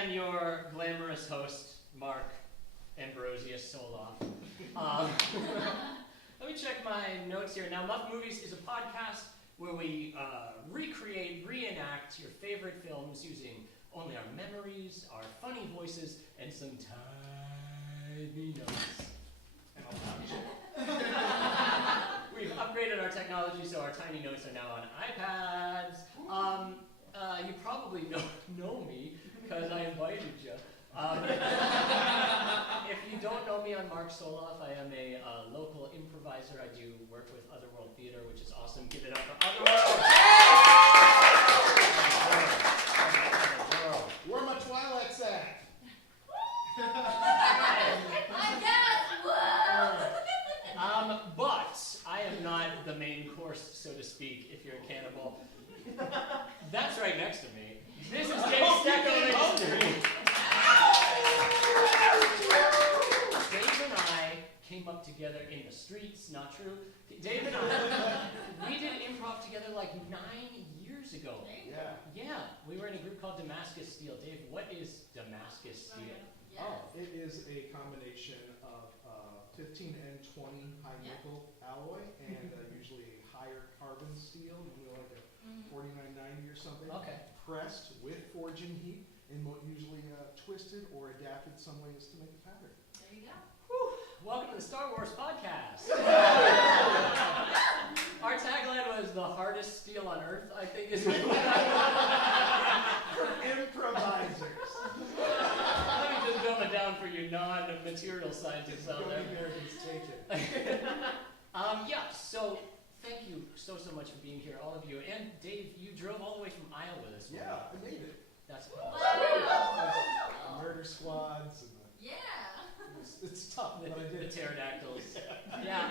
am your glamorous host, Mark Ambrosius Soloff. Let me check my notes here. Now, Muff Movies is a podcast where we reenact your favorite films using only our memories, our funny voices, and some tiny notes. And a lot of shit. We've upgraded our technology, so our tiny notes are now on iPads. You probably know me, because I invited you. If you don't know me, I'm Mark Soloff. I am a local improviser. I do work with Otherworld Theater, which is awesome. Give it up for Otherworld! Where my Twi'leks at? But I am not the main course, so to speak, if you're a cannibal. That's right next to me. This is Dave Stecco. Dave and I came up together in the streets, not true. Dave and I, we did improv together like 9 years ago. Yeah, we were in a group called Damascus Steel. Dave, what is Damascus Steel? Yes. Oh, it is a combination of 15 and 20 high nickel alloy and usually a higher carbon steel, like a 4990 or something. Okay. Pressed with forging heat and usually twisted or adapted some ways to make a pattern. There you go. Whew. Welcome to the Star Wars podcast. Our tagline was the hardest steel on earth, I think is. For improvisers. Let me just dumb it down for you non-material scientists out there. Americans take it. So thank you so much for being here, all of you. And Dave, you drove all the way from Iowa this morning. Yeah, I made it. That's Murder squads and it's tough, but I did. The pterodactyls. Yeah.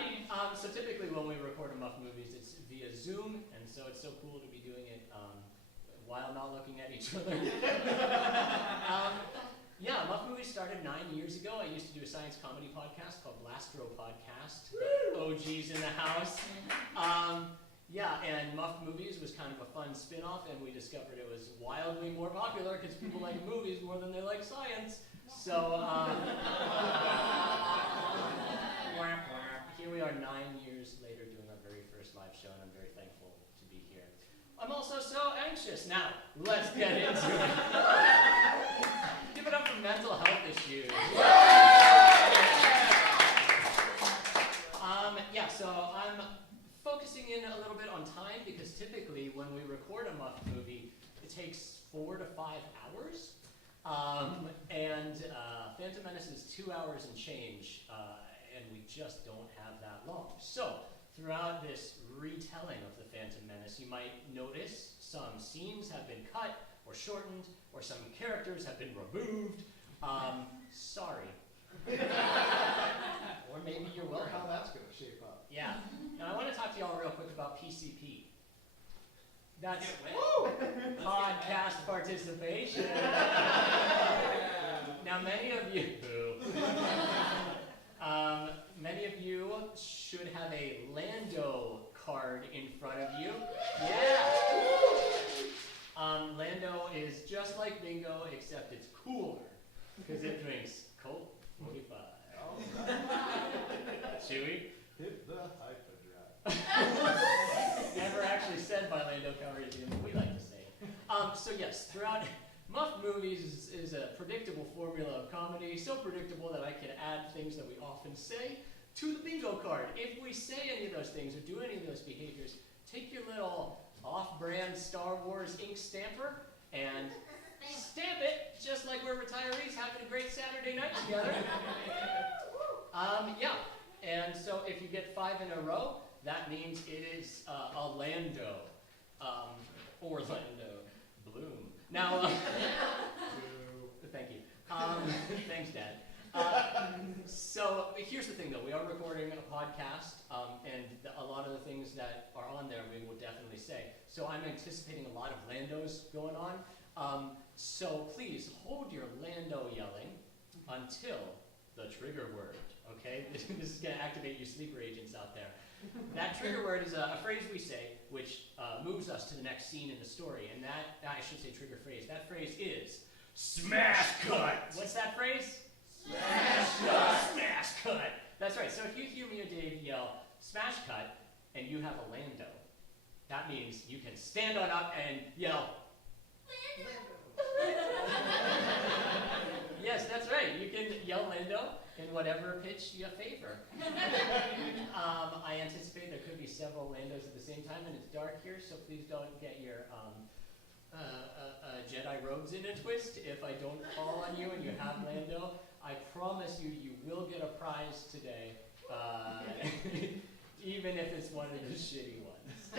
So typically when we record a Muff Movies, it's via Zoom, and so it's so cool to be doing it while not looking at each other. Muff Movies started 9 years ago. I used to do a science comedy podcast called Blastro Podcast. The OGs in the house. And Muff Movies was kind of a fun spin-off, and we discovered it was wildly more popular because people like movies more than they like science. So, here we are 9 years later doing our very first live show, and I'm very thankful to be here. I'm also so anxious. Now, let's get into it. Give it up for mental health issues. So I'm focusing in a little bit on time because typically when we record a Muff movie, it takes 4 to 5 hours. Phantom Menace is 2 hours and change, and we just don't have that long. So, throughout this retelling of the Phantom Menace, you might notice some scenes have been cut or shortened, or some characters have been removed. Sorry. Or maybe you're Wonder welcome. how that's going to shape up. Yeah. Now I want to talk to y'all real quick about PCP. That's podcast participation. Now many of you should have a Lando card in front of you. Yeah. Lando is just like bingo, except it's cooler because it drinks Colt 45. Chewy? Hit the hyperdrive. Never actually said by Lando Calrissian, but we like to say it. So yes, throughout Muff Movies is a predictable formula of comedy, so predictable that I can add things that we often say to the bingo card. If we say any of those things or do any of those behaviors, take your little off-brand Star Wars ink stamper and stamp it just like we're retirees having a great Saturday night together. And so if you get 5 in a row, that means it is Orlando. Orlando Bloom. Now, thank you. Thanks, Dad. So here's the thing, though. We are recording a podcast, and a lot of the things that are on there we will definitely say. So I'm anticipating a lot of Landos going on. So please hold your Lando yelling until the trigger word. Okay, this is going to activate you sleeper agents out there. That trigger word is a phrase we say which moves us to the next scene in the story, and that, I should say trigger phrase, that phrase is smash phrase? Smash cut! Smash cut! That's right. So if you hear me or Dave yell, smash cut, and you have a Lando, that means you can stand on up and yell, Lando! Yes, that's right. You can yell Lando in whatever pitch you favor. I anticipate there could be several Landos at the same time, and it's dark here, so please don't get your Jedi robes in a twist if I don't call on you and you have Lando. I promise you, you will get a prize today, even if it's one of the shitty ones.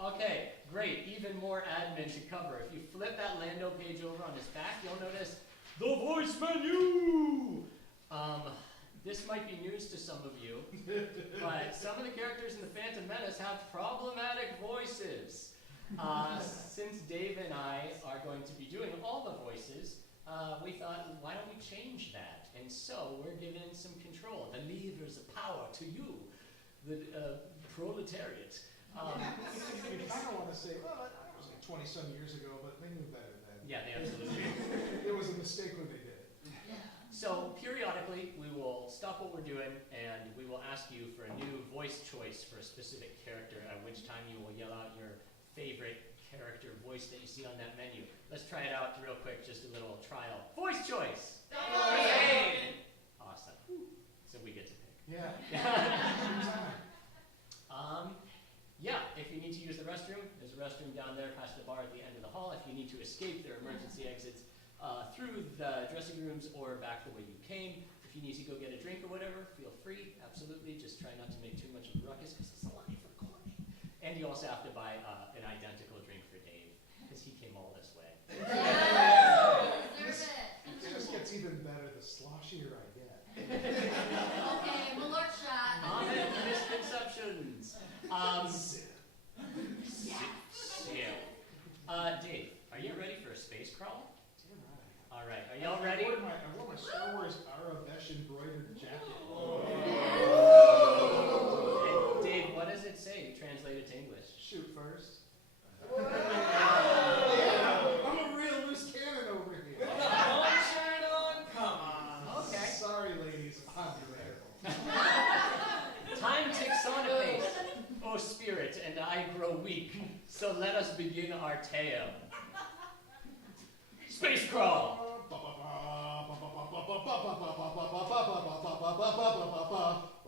Okay, great. Even more admin to cover. If you flip that Lando page over on his back, you'll notice the voice menu! This might be news to some of you, but some of the characters in the Phantom Menace have problematic voices. Since Dave and I are going to be doing all the voices, we thought, why don't we change that? And so we're giving some control, the levers of power to you, the proletariat. You kind of want to say, well, that was like 20-some years ago, but they knew better then. Yeah, they absolutely do. It was a mistake when they did it. So periodically, we will stop what we're doing, and we will ask you for a new voice choice for a specific character, at which time you will yell out your favorite character voice that you see on that menu. Let's try it out real quick, just a little trial. Voice choice! Awesome. So we get to pick. Yeah. Yeah, if you need to use the restroom, there's a restroom down there past the bar at the end of the hall. If you need to escape, there are emergency exits through the dressing rooms or back the way you came. If you need to go get a drink or whatever, feel free, absolutely. Just try not to make too much of a ruckus because it's a live recording. And you also have to buy an identical drink for Dave because he came all this way. It just gets even better the sloshier I get. Okay, Malort shot. Common misconceptions. Dave, are you ready for a space crawl? Damn right. All right, are y'all ready? I wore my Star Wars Arabesh embroidered jacket. And Dave, what does it say translated to English? Shoot first. I'm a real loose cannon over here. Come on. Okay. Sorry, ladies. I'm ready. Time ticks on apace, O spirit, and I grow weak. So let us begin our tale. Space crawl.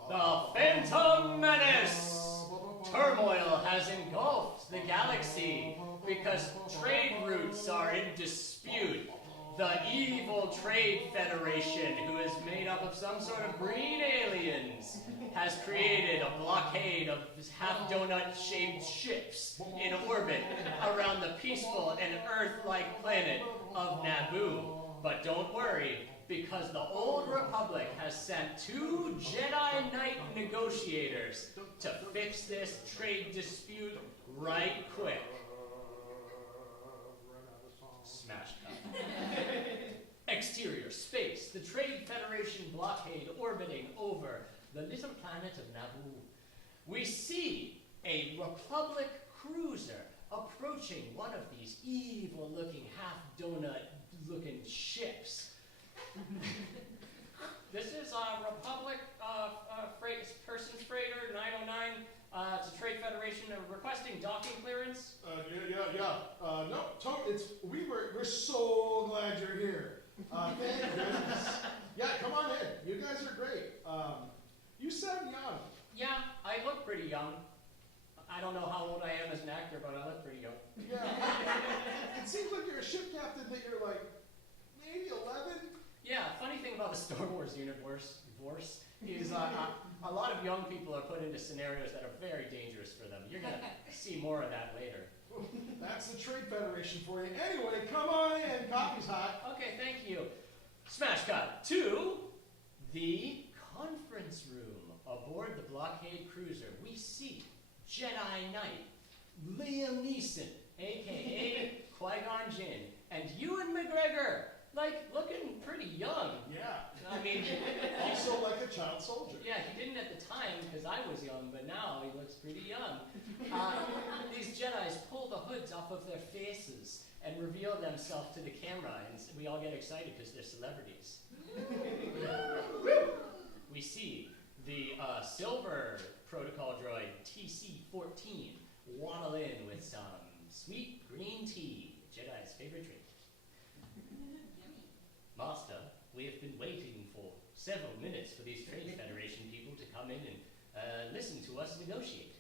The Phantom Menace. Turmoil has engulfed the galaxy because trade routes are in dispute. The evil Trade Federation, who is made up of some sort of green aliens, has created a blockade of half-donut-shaped ships in orbit around the peaceful and Earth-like planet of Naboo. But don't worry, because the Old Republic has sent 2 Jedi Knight negotiators to fix this trade dispute right quick. Smash cut. Exterior space, the Trade Federation blockade orbiting over the little planet of Naboo. We see a Republic cruiser approaching one of these evil-looking, half-donut-looking ships. This is a Republic person's freighter 909. It's a Trade Federation requesting docking clearance. We're so glad you're here. Thank goodness. Yeah, come on in. You guys are great. You sound young. Yeah, I look pretty young. I don't know how old I am as an actor, but I look pretty young. Yeah. It seems like you're a ship captain that you're like maybe 11. Yeah, funny thing about the Star Wars universe is a lot of young people are put into scenarios that are very dangerous for them. You're going to see more of that later. That's the Trade Federation for you. Anyway, come on in. Coffee's hot. Okay, thank you. Smash cut to the conference room aboard the blockade cruiser. We see Jedi Knight Liam Neeson, a.k.a. Qui-Gon Jinn, and Ewan McGregor, like, looking pretty young. Yeah. I mean, Also like a child soldier. yeah, he didn't at the time because I was young, but now he looks pretty young. These Jedis pull the hoods off of their faces and reveal themselves to the camera, and we all get excited because they're celebrities. We see the silver protocol droid TC-14 waddle in with some sweet green tea, Jedi's favorite drink. Master, we have been waiting for several minutes for these Trade Federation people to come in and listen to us negotiate.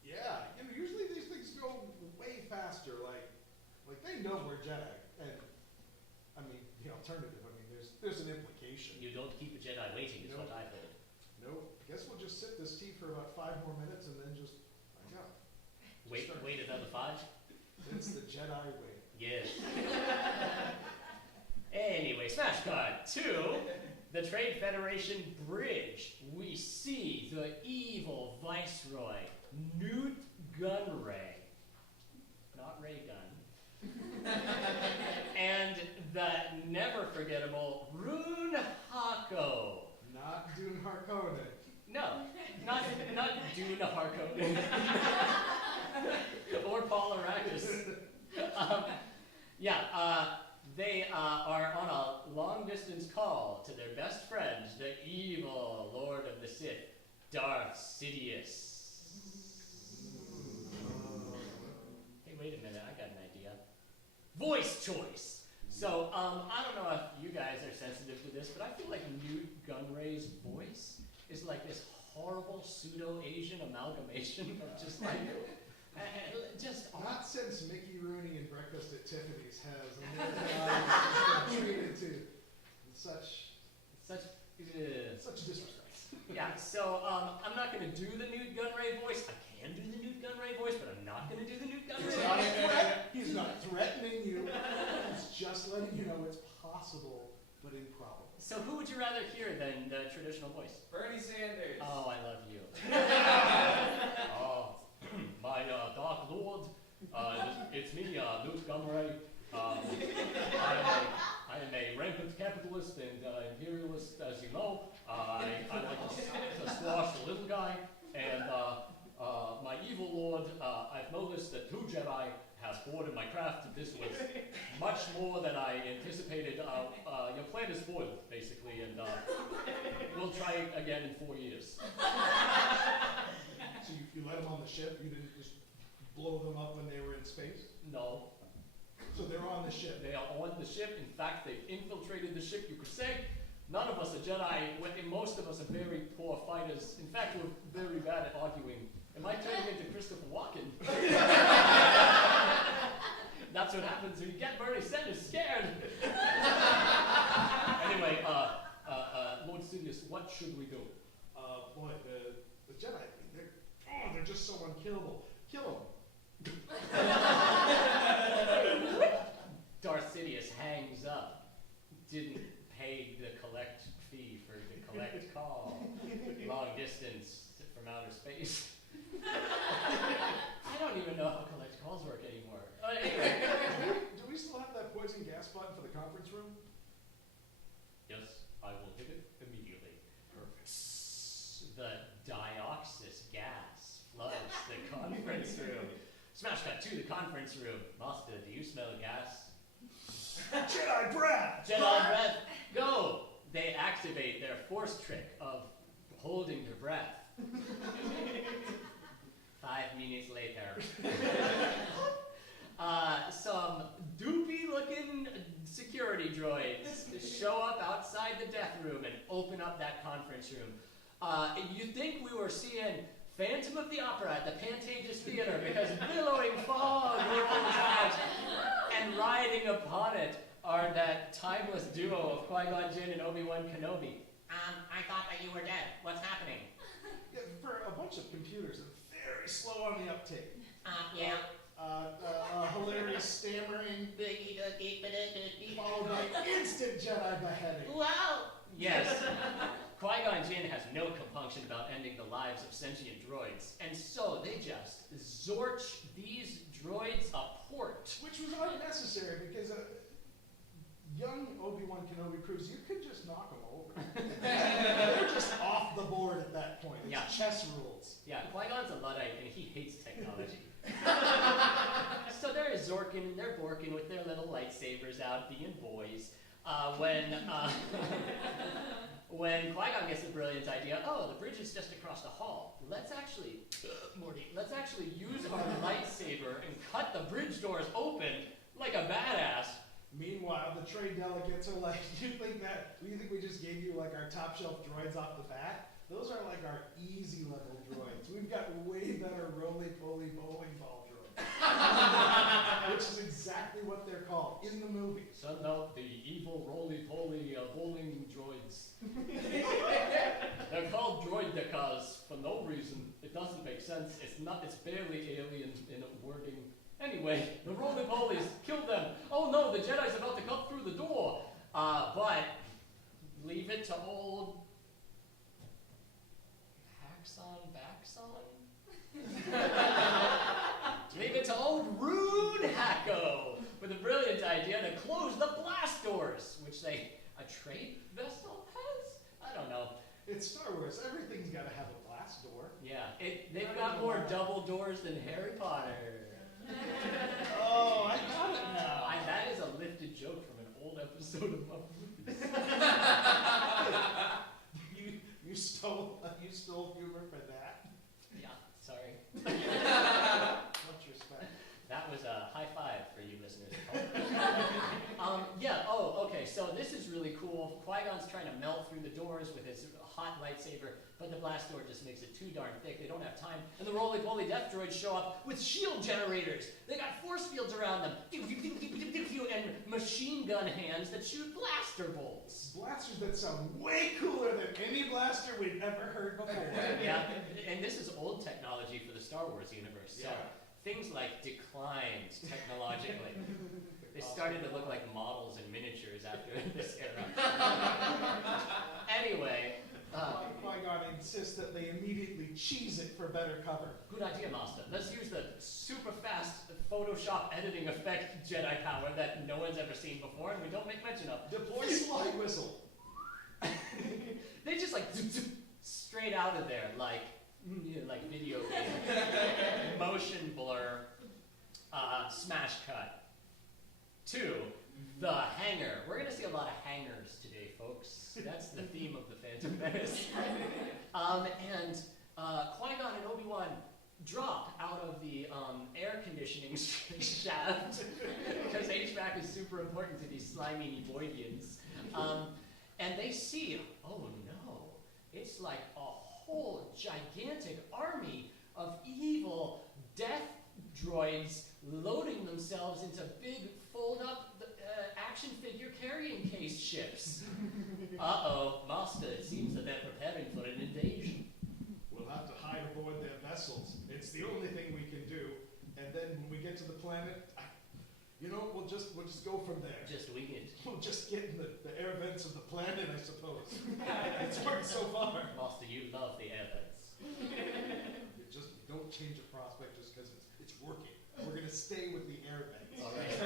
Yeah, usually these things go way faster. Like they know we're Jedi, and I mean the alternative. I mean, there's an implication. You don't keep a Jedi waiting, is what I've heard. Nope. Guess we'll just sip this tea for about 5 more minutes and then just find out. Wait another 5? It's the Jedi way. Yes. Anyway, smash cut to the Trade Federation bridge. We see the evil Viceroy, Newt Gunray. Not Ray Gun. And the never forgettable Rune Hako. Not Dune Harkonnen. No, not Dune Harkonnen. Or Paul Arrakis. They are on a long-distance call to their best friend, the evil Lord of the Sith, Darth Sidious. Hey, wait a minute, I got an idea. Voice choice. So, I don't know if you guys are sensitive to this, but I feel like Newt Gunray's voice is like this horrible pseudo-Asian amalgamation of just like... Not since Mickey Rooney in Breakfast at Tiffany's has been treated to such disrespect. Yeah, so I'm not going to do the Newt Gunray voice. I can do the Newt Gunray voice, but I'm not going to do the Newt Gunray voice. He's not threatening you. He's just letting you know it's possible, but improbable. So who would you rather hear than the traditional voice? Bernie Sanders. Oh, I love you. My Dark Lord, it's me, Newt Gunray. I am a rampant capitalist and imperialist, as you know. I like to squash the little guy. And my evil lord, I've noticed that 2 Jedi have boarded my craft. This was much more than I anticipated. Your plan is foiled, basically, and we'll try it again in 4 years. So you let them on the ship? You didn't just blow them up when they were in space? No. So they're on the ship? They are on the ship. In fact, they've infiltrated the ship, you could say. None of us are Jedi. Most of us are very poor fighters. In fact, we're very bad at arguing. Am I turning into Christopher Walken? That's what happens when you get Bernie Sanders scared. Anyway, Lord Sidious, what should we do? Boy, the Jedi, they're just so unkillable. Kill them. Darth Sidious hangs up. Didn't pay the collect fee for the collect call. Long distance from outer space. I don't even know how collect calls work anymore. Anyway. Do we still have that poison gas button for the conference room? Yes, I will hit it immediately. Perfect. The dioxis gas floods the conference room. Smash cut to the conference room. Master, do you smell gas? Jedi breath! Jedi breath, go! They activate their force trick of holding their breath. 5 minutes later. Some doopy-looking security droids show up outside the death room and open up that conference room. You'd think we were seeing Phantom of the Opera at the Pantages Theater because billowing fog rolls out, and riding upon it are that timeless duo of Qui-Gon Jinn and Obi-Wan Kenobi. I thought that you were dead. What's happening? Yeah, for a bunch of computers, they're very slow on the uptake. Yeah. Hilarious stammering, followed by instant Jedi beheading. Wow! Yes. Qui-Gon Jinn has no compunction about ending the lives of sentient droids, and so they just zorch these droids a port. Which was unnecessary because young Obi-Wan Kenobi proves you could just knock them over. They're just off the board at that point. It's Yeah. chess rules. Yeah, Qui-Gon's a Luddite and he hates technology. So they're zorking and they're borking with their little lightsabers out, being boys. When Qui-Gon gets the brilliant idea, oh, the bridge is just across the hall. Let's actually use our lightsaber and cut the bridge doors open like a badass. Meanwhile, the trade delegates are like, do you think we just gave you like our top shelf droids off the bat? Those are like our easy level droids. We've got way better roly-poly bowling ball droids. Which is exactly what they're called in the movie. Send out the evil roly-poly bowling droids. They're called droid because for no reason. It doesn't make sense. It's barely alien in wording. Anyway, the roly-polies killed them. Oh no, the Jedi's about to cut through the door. But leave it to old leave it to old Rude Hacko with a brilliant idea to close the blast doors, which a trade vessel has? I don't know. It's Star Wars. Everything's got to have a blast door. Yeah, they've got more double doors than Harry Potter. Oh, I got it now. That is a lifted joke from an old episode of Muff Movies. You stole humor for that? Yeah, sorry. Much respect. That was a high five for you listeners. Okay, so this is really cool. Qui-Gon's trying to melt through the doors with his hot lightsaber, but the blast door just makes it too darn thick. They don't have time. And the roly-poly death droids show up with shield generators. They got force fields around them. And machine gun hands that shoot blaster bolts. Blasters that sound way cooler than any blaster we've ever heard before. Yeah, and this is old technology for the Star Wars universe. So Yeah. things like declined technologically. They started to look like models and miniatures after this era. Anyway, Qui-Gon insists that they immediately cheese it for better cover. good idea, Master. Let's use the super fast Photoshop editing effect Jedi power that no one's ever seen before and we don't make mention of. Deploy slide whistle. They just like zoom, zoom, straight out of there like video game. Motion blur, smash cut. 2, the hangar. We're gonna see a lot of hangars today, folks. That's the theme of the Phantom Menace. Qui-Gon and Obi-Wan drop out of the air conditioning shaft because HVAC is super important to these slimy Nevoidians. And they see, oh no, it's like a whole gigantic army of evil death droids loading themselves into big fold-up action figure carrying case ships. Uh-oh, Master, it seems that they're preparing for an invasion. We'll have to hide aboard their vessels. It's the only thing we can do. And then when we get to the planet, we'll just go from there. Just wing it. We'll just get in the air vents of the planet, I suppose. It's worked so far. Master, you love the air vents. Just don't change a prospect just because it's working. We're going to stay with the air vents. All right.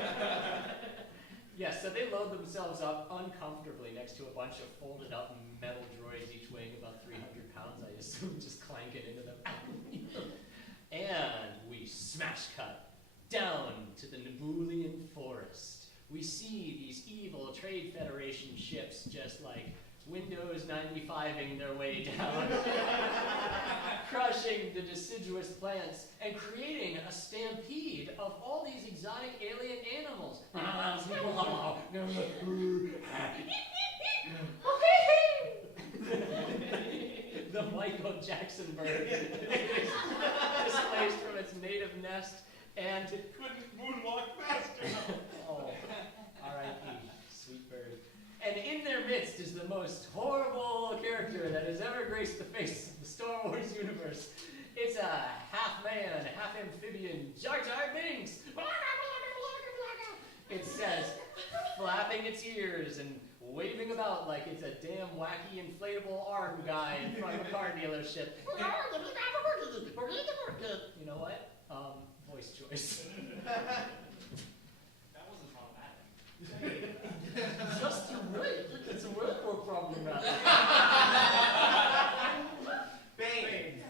Yes, so they load themselves up uncomfortably next to a bunch of folded up metal droids, each weighing about 300 pounds, I assume, just clanking into them. And we smash cut down to the Nebulian forest. We see these evil Trade Federation ships just like Windows 95ing their way down, crushing the deciduous plants and creating a stampede of all these exotic alien animals. The Michael Jackson bird displaced from its native nest and Couldn't moonwalk faster. oh, R.I.P. sweet bird. And in their midst is the most horrible character that has ever graced the face of the Star Wars universe. It's a half man, half amphibian, Jar Jar Binks. It says, flapping its ears and waving about like it's a damn wacky inflatable arm guy in front of a car dealership. You know what? Voice choice. That wasn't problematic. Just right. It's a word more problematic. Bang.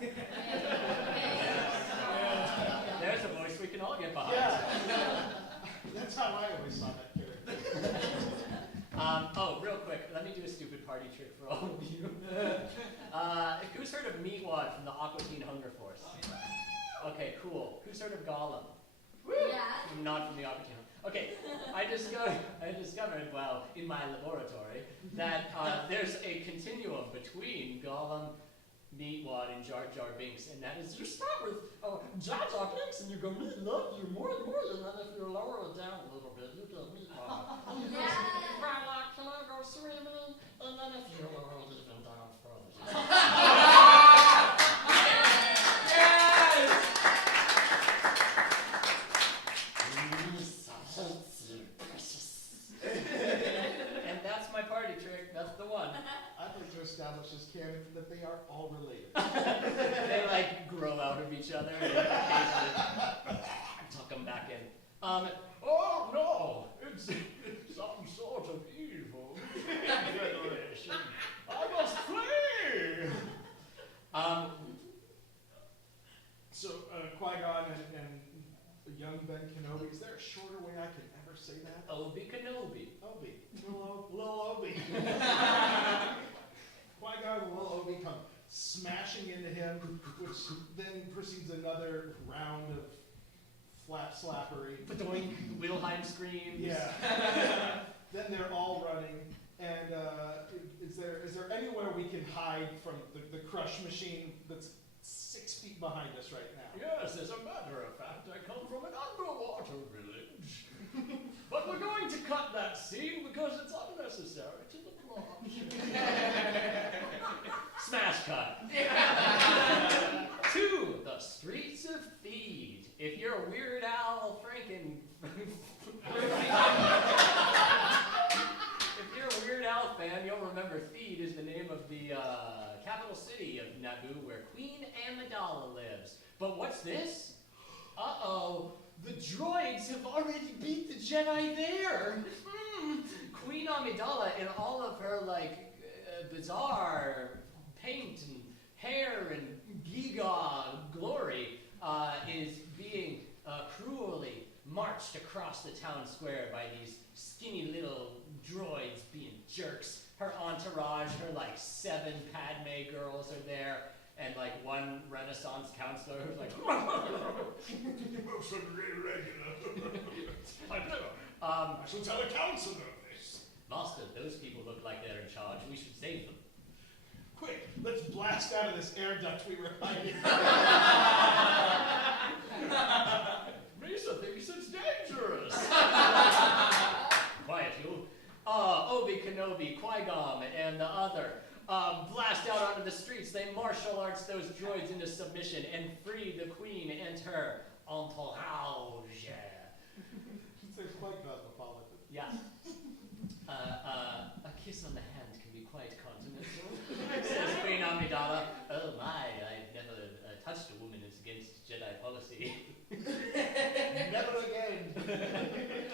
There's a voice we can all get behind. Yeah. Oh, real quick, let me do a stupid party trick for all of you. Who's heard of Meatwad from the Aqua Teen Hunger Force? Okay, cool. Who's heard of Gollum? Yeah. Not from the Aqua Teen Hunger. Okay, I discovered, well, in my laboratory, that there's a continuum between Gollum, Meatwad, and Jar Jar Binks, and that is you start with Jar Jar Binks, and you go, me love you more and more, and then if you lower it down a little bit, you get Meatwad. And you go, can I go swimming? And then if you lower it even down further. And that's my party trick. That's the one. I'd like to establish as canon that they are all related. They like grow out of each other and occasionally tuck them back in. Oh no, it's some sort of evil federation. I must flee. So Qui-Gon and young Ben Kenobi, is there a shorter way I can ever say that? Obi Kenobi. Obi. Little Obi. Qui-Gon and little Obi come smashing into him, which then precedes another round of flap slappery. Badoink, Wilhelm screams. Yeah. Then they're all running. And is there anywhere we can hide from the crush machine that's 6 feet behind us right now? Yes, as a matter of fact, I come from an underwater village. But we're going to cut that scene because it's unnecessary to the plot. Smash cut. To the streets of Theed. If you're a Weird Al Franken... If you're a Weird Al fan, you'll remember Theed is the name of the capital city of Naboo where Queen Amidala lives. But what's this? Uh-oh, the droids have already beat the Jedi there. Queen Amidala, in all of her, bizarre paint and hair and giga glory, is being cruelly marched across the town square by these skinny little droids being jerks. Her entourage, her 7 Padme girls are there, and one Renaissance counselor who's like, I shall tell a counselor of this. Master, those people look like they're in charge. We should save them. Quick, let's blast out of this air duct we were hiding. Misa thinks it's dangerous. Quiet, you. Obi Kenobi, Qui-Gon, and the other blast out onto the streets. They martial arts those droids into submission and free the queen and her entourage. There's quite cosmopolitan. Yeah. A kiss on the hand can be quite continental, says Queen Amidala. Oh my, I've never touched a woman as against Jedi policy. Never again.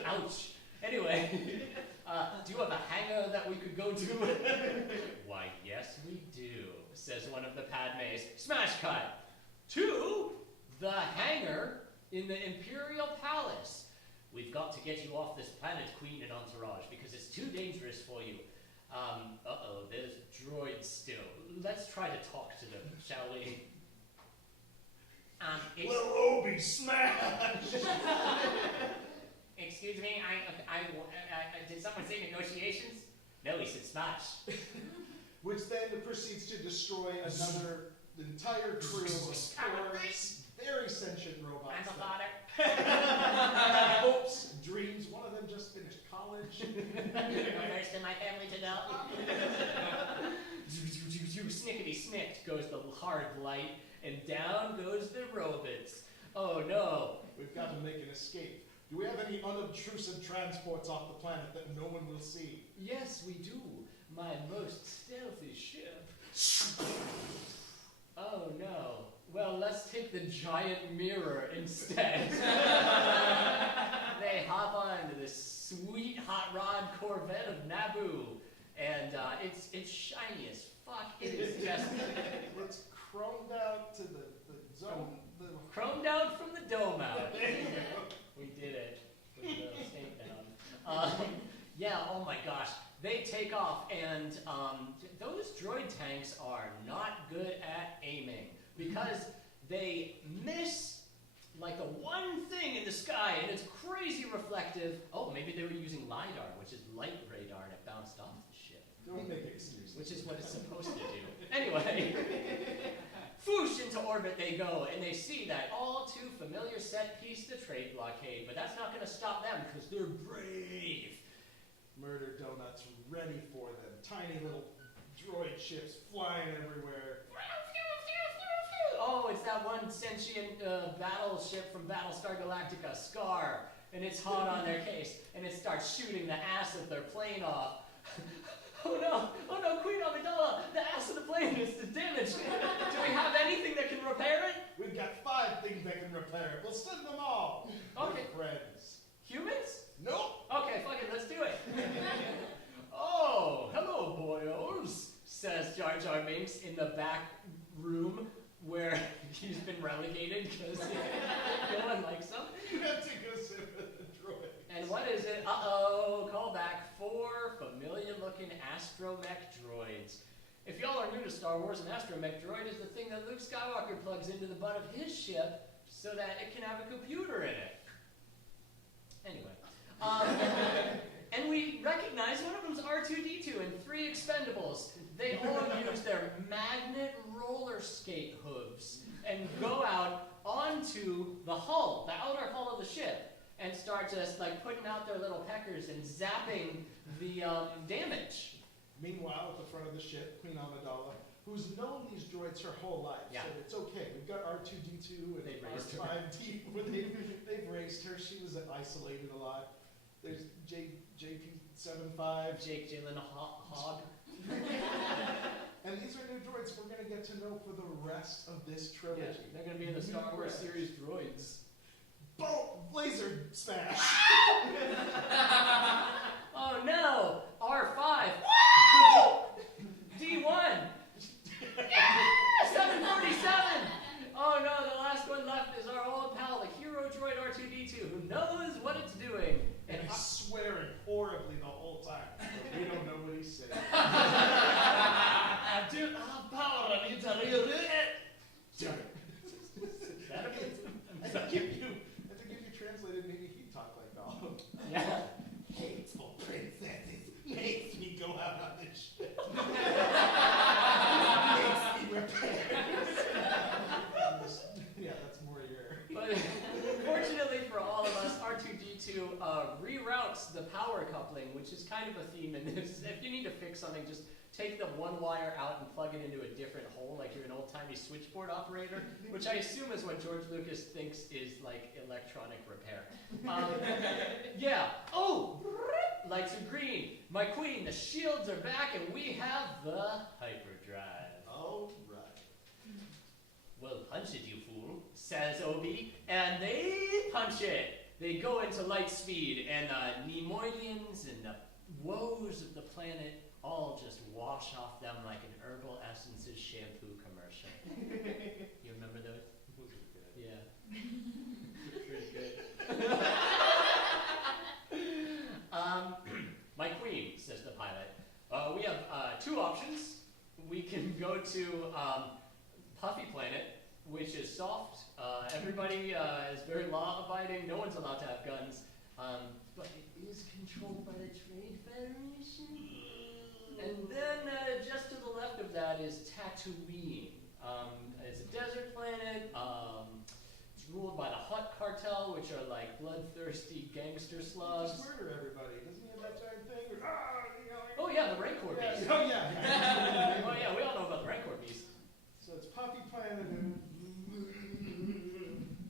Ouch. Anyway, do you have a hangar that we could go to? Why, yes we do, says one of the Padmes. Smash cut. To the hangar in the Imperial Palace. We've got to get you off this planet, Queen and Entourage, because it's too dangerous for you. Uh-oh, there's droids still. Let's try to talk to them, shall we? Little Obi, smash! Excuse me, did someone say negotiations? No, he said smash. Which then proceeds to destroy another entire crew of 4 very sentient robots. I'm a father. Hopes, dreams. One of them just finished college. First in my family to know. Snickety snicked goes the hard light, and down goes the robots. Oh no. We've got to make an escape. Do we have any unobtrusive transports off the planet that no one will see? Yes, we do. My most stealthy ship. Oh no. Well, let's take the giant mirror instead. They hop onto this sweet hot rod Corvette of Naboo, and it's shiny as fuck. It is just It's chromed out to the zone. chromed out from the dome out. There you go. We did it. Put the stake down. Yeah, oh my gosh. They take off, and those droid tanks are not good at aiming because they miss like the one thing in the sky, and it's crazy reflective. Oh, maybe they were using LiDAR, which is light radar, and it bounced off the ship. Don't make excuses. Which is what it's supposed to do. Anyway, whoosh, into orbit they go, and they see that all too familiar set piece, the trade blockade, but that's not going to stop them because they're brave. Murder donuts ready for them. Tiny little droid ships flying everywhere. Oh, it's that one sentient battleship from Battlestar Galactica, Scar, and it's hot on their case, and it starts shooting the ass of their plane off. Oh no, Queen Amidala, the ass of the plane is damaged. Do we have anything that can repair it? We've got 5 things that can repair it. We'll send them all. Okay. We're friends. Humans? Nope. Okay, fuck it, let's do it. Oh, hello, boyos, says Jar Jar Binks in the back room where he's been relegated because no one likes him. You have to go sit with the droid. And what is it? Uh-oh, callback 4 familiar-looking astromech droids. If y'all are new to Star Wars, an astromech droid is the thing that Luke Skywalker plugs into the butt of his ship so that it can have a computer in it. Anyway. And we recognize one of them's R2-D2 and 3 Expendables. They all use their magnet roller skate hooves and go out onto the hull, the outer hull of the ship, and start just like putting out their little peckers and zapping the damage. Meanwhile, at the front of the ship, Queen Amidala, who's known these droids her whole life, Yeah. so it's okay. We've got R2-D2 and They've raised her. R5-D2. They've raised her. She was isolated a lot. There's JP75. Jake Gyllenhaal. And these are new droids we're going to get to know for the rest of this trilogy. Yeah, they're going to be in the Star Wars series droids. Boom! Laser smash! Oh no! R5! D1! 747! Oh no, the last one left is our old pal, the hero droid R2-D2, who knows what it's doing. And he's swearing horribly the whole time, but we don't know what he's saying. I do have power, I need to read it. I think if you translated, maybe he'd talk like that. Yeah. Hateful princesses makes me go out on this ship. Makes me repairs. Yeah, that's more your. But fortunately for all of us, R2-D2 reroutes the power coupling, which is kind of a theme in this. If you need to fix something, just take the one wire out and plug it into a different hole, like you're an old-timey switchboard operator, which I assume is what George Lucas thinks is like electronic repair. Yeah. Oh, lights are green. My queen, the shields are back, and we have the hyperdrive. All right. Well, punch it, you fool, says Obi, and they punch it. They go into light speed, and the Nemoidians and the woes of the planet all just wash off them like an Herbal Essences shampoo commercial. You remember those? Yeah. Pretty good. My queen, says the pilot. We have 2 options. We can go to Puffy Planet, which is soft. Everybody is very law-abiding. No one's allowed to have guns. But it is controlled by the Trade Federation. And then just to the left of that is Tatooine. It's a desert planet. It's ruled by the Hutt cartel, which are like bloodthirsty gangster slugs. Just murder everybody. Doesn't he have that giant thing? Oh yeah, the Rancor beast. Oh yeah. Oh yeah, we all know about the Rancor beast. So it's Puppy Planet and...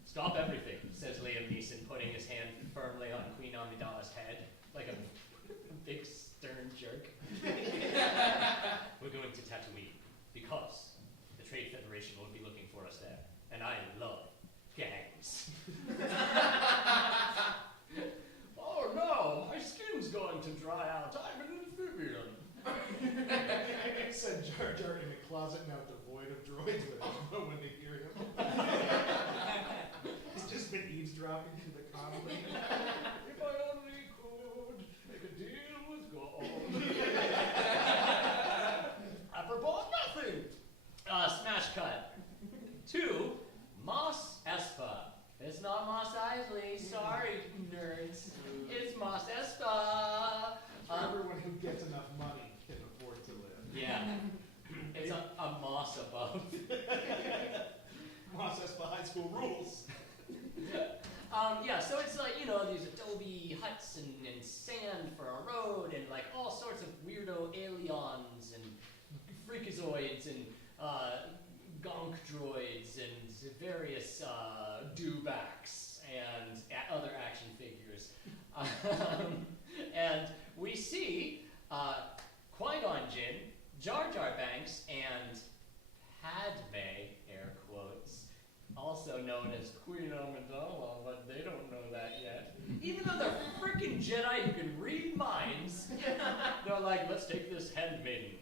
Stop everything, says Liam Neeson, putting his hand firmly on Queen Amidala's head, like a big stern jerk. We're going to Tatooine, because the Trade Federation will be looking for us there, and I love gangs. Oh no, my skin's going to dry out. I'm an amphibian. Said Jar Jar in a closet now devoid of droids, but there's no one to hear him. He's just been eavesdropping to the comedy. If I only could make a deal and like all sorts of weirdo aliens and freakazoids and gonk droids and various dewbacks and other action figures. And we see Qui-Gon Jinn, Jar Jar Banks, and Padme, air quotes, also known as Queen Amidala, but they don't know that yet. Even though they're freaking Jedi who can read minds, they're like, let's take this handmaiden.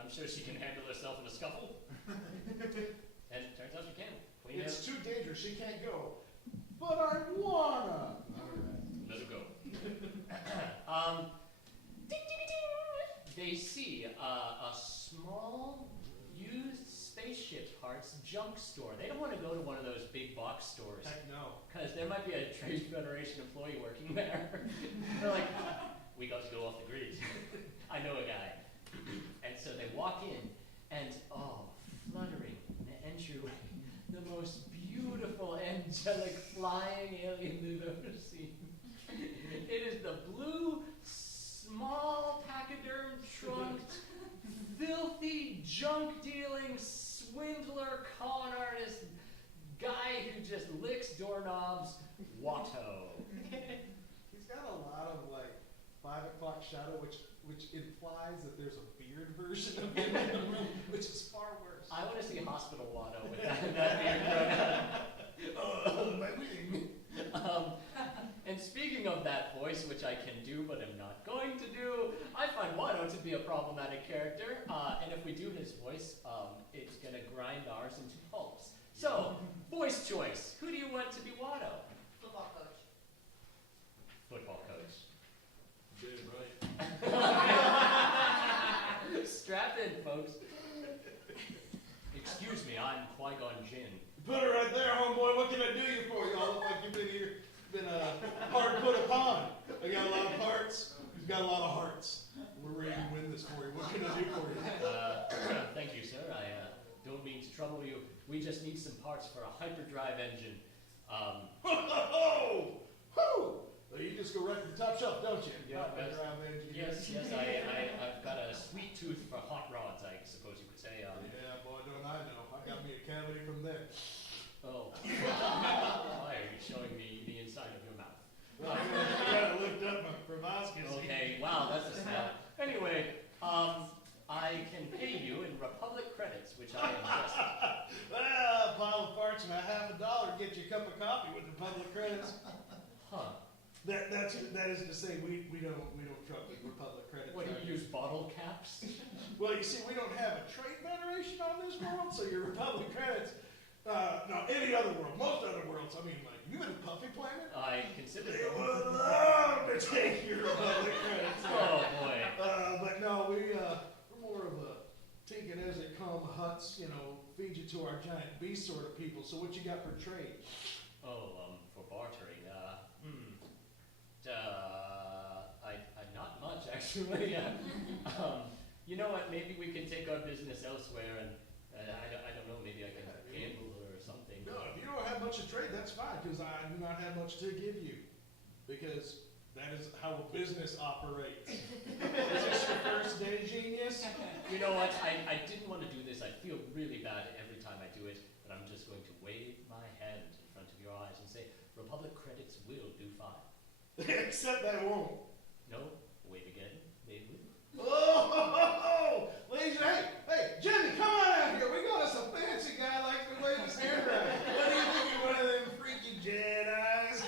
I'm sure she can handle herself in a scuffle. And it turns out she can. Queen It's too dangerous. She can't go. But I wanna. Let her go. Ding, ding, ding. They see a small used spaceship parts junk store. They don't want to go to one of those big box stores. Heck no. Because there might be a Trade Federation employee working there. They're like, we got to go off the grid. I know a guy. And so they walk in, and fluttering in the entryway, the most beautiful angelic flying alien they've ever seen. It is the blue, small pachyderm trunked, filthy, junk dealing, swindler, con artist guy who just licks doorknobs, Watto. He's got a lot of like 5 o'clock shadow, which implies that there's a beard version of him in the room, which is far worse. I want to see Hospital Watto with that beard going on. Oh, my wing. And speaking of that voice, which I can do but am not going to do, I find Watto to be a problematic character. And if we do his voice, it's going to grind ours into pulps. So, voice choice. Who do you want to be Watto? Football coach. Football coach. Damn right. Strap in, folks. Excuse me, I'm Qui-Gon Jinn. Put her right there, homeboy. What can I do you for? Y'all look like you've been here, hard put upon. I got a lot of parts. You've got a lot of hearts. We're ready to win this for you. What can I do for you? Thank you, sir. I don't mean to trouble you. We just need some parts for a hyperdrive engine. Ho, ho, ho! Whoo! Well, you just go right to the top shelf, don't you? Yeah, Hyperdrive engine. Yes, I've got a sweet tooth for hot rods, I suppose you could say. Yeah, boy, don't I know. I got me a cavity from there. Oh. Why are you showing me the inside of your mouth? Well, you gotta lift up my proboscis. Okay, wow, that's a snap. Anyway, I can pay you in Republic credits, which I am just... Well, a pile of parts and a $50 get you a cup of coffee with Republic credits. Huh. That is to say, we don't truck with Republic credit. What, do you use bottle caps? Well, you see, we don't have a trade federation on this world, so your Republic credits. No, any other world, most other worlds. I mean, like, you been to Puffy Planet? I consider They it. would love to take your Republic credits. Oh, boy. But no, we're more of a take it as it come huts, feed you to our giant beast sort of people. So what you got for trade? Oh, for bartering, not much actually. You know what? Maybe we can take our business elsewhere, and I don't know. Maybe I can gamble or something. No, if you don't have much of trade, that's fine, because I do not have much to give you, because that is how a business operates. Is this your first day, genius? You know what? I didn't want to do this. I feel really bad every time I do it, but I'm just going to wave my hand in front of your eyes and say, Republic credits will do fine. Except that won't. No? Wave again. They will. Oh, ladies, hey, Jimmy, come on out here. We got us a fancy guy like the way his hair around. What do you think you're one of them freaky Jedis?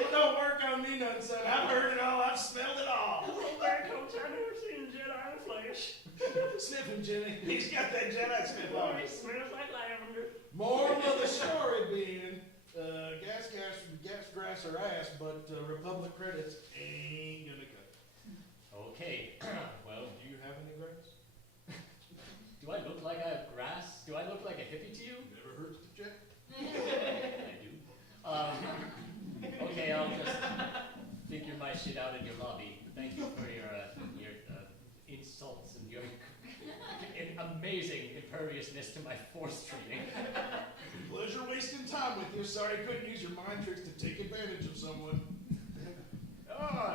It don't work on me none, son. I've heard it all. I've smelled it all. Hello there, Coach. I've never seen a Jedi in the flesh. Sniff him, Jimmy. He's got that Jedi sniff on him. He smells like lavender. Moral of the story being, gas, grass, or ass, but Republic credits ain't gonna cut. Okay. Well, Do you have any grass? do I look like I have grass? Do I look like a hippie to you? Never hurts to check. I do. Okay, I'll just figure my shit out in your lobby. Thank you for your insults and your amazing imperviousness to my force training. Pleasure wasting time with you. Sorry I couldn't use your mind tricks to take advantage of someone.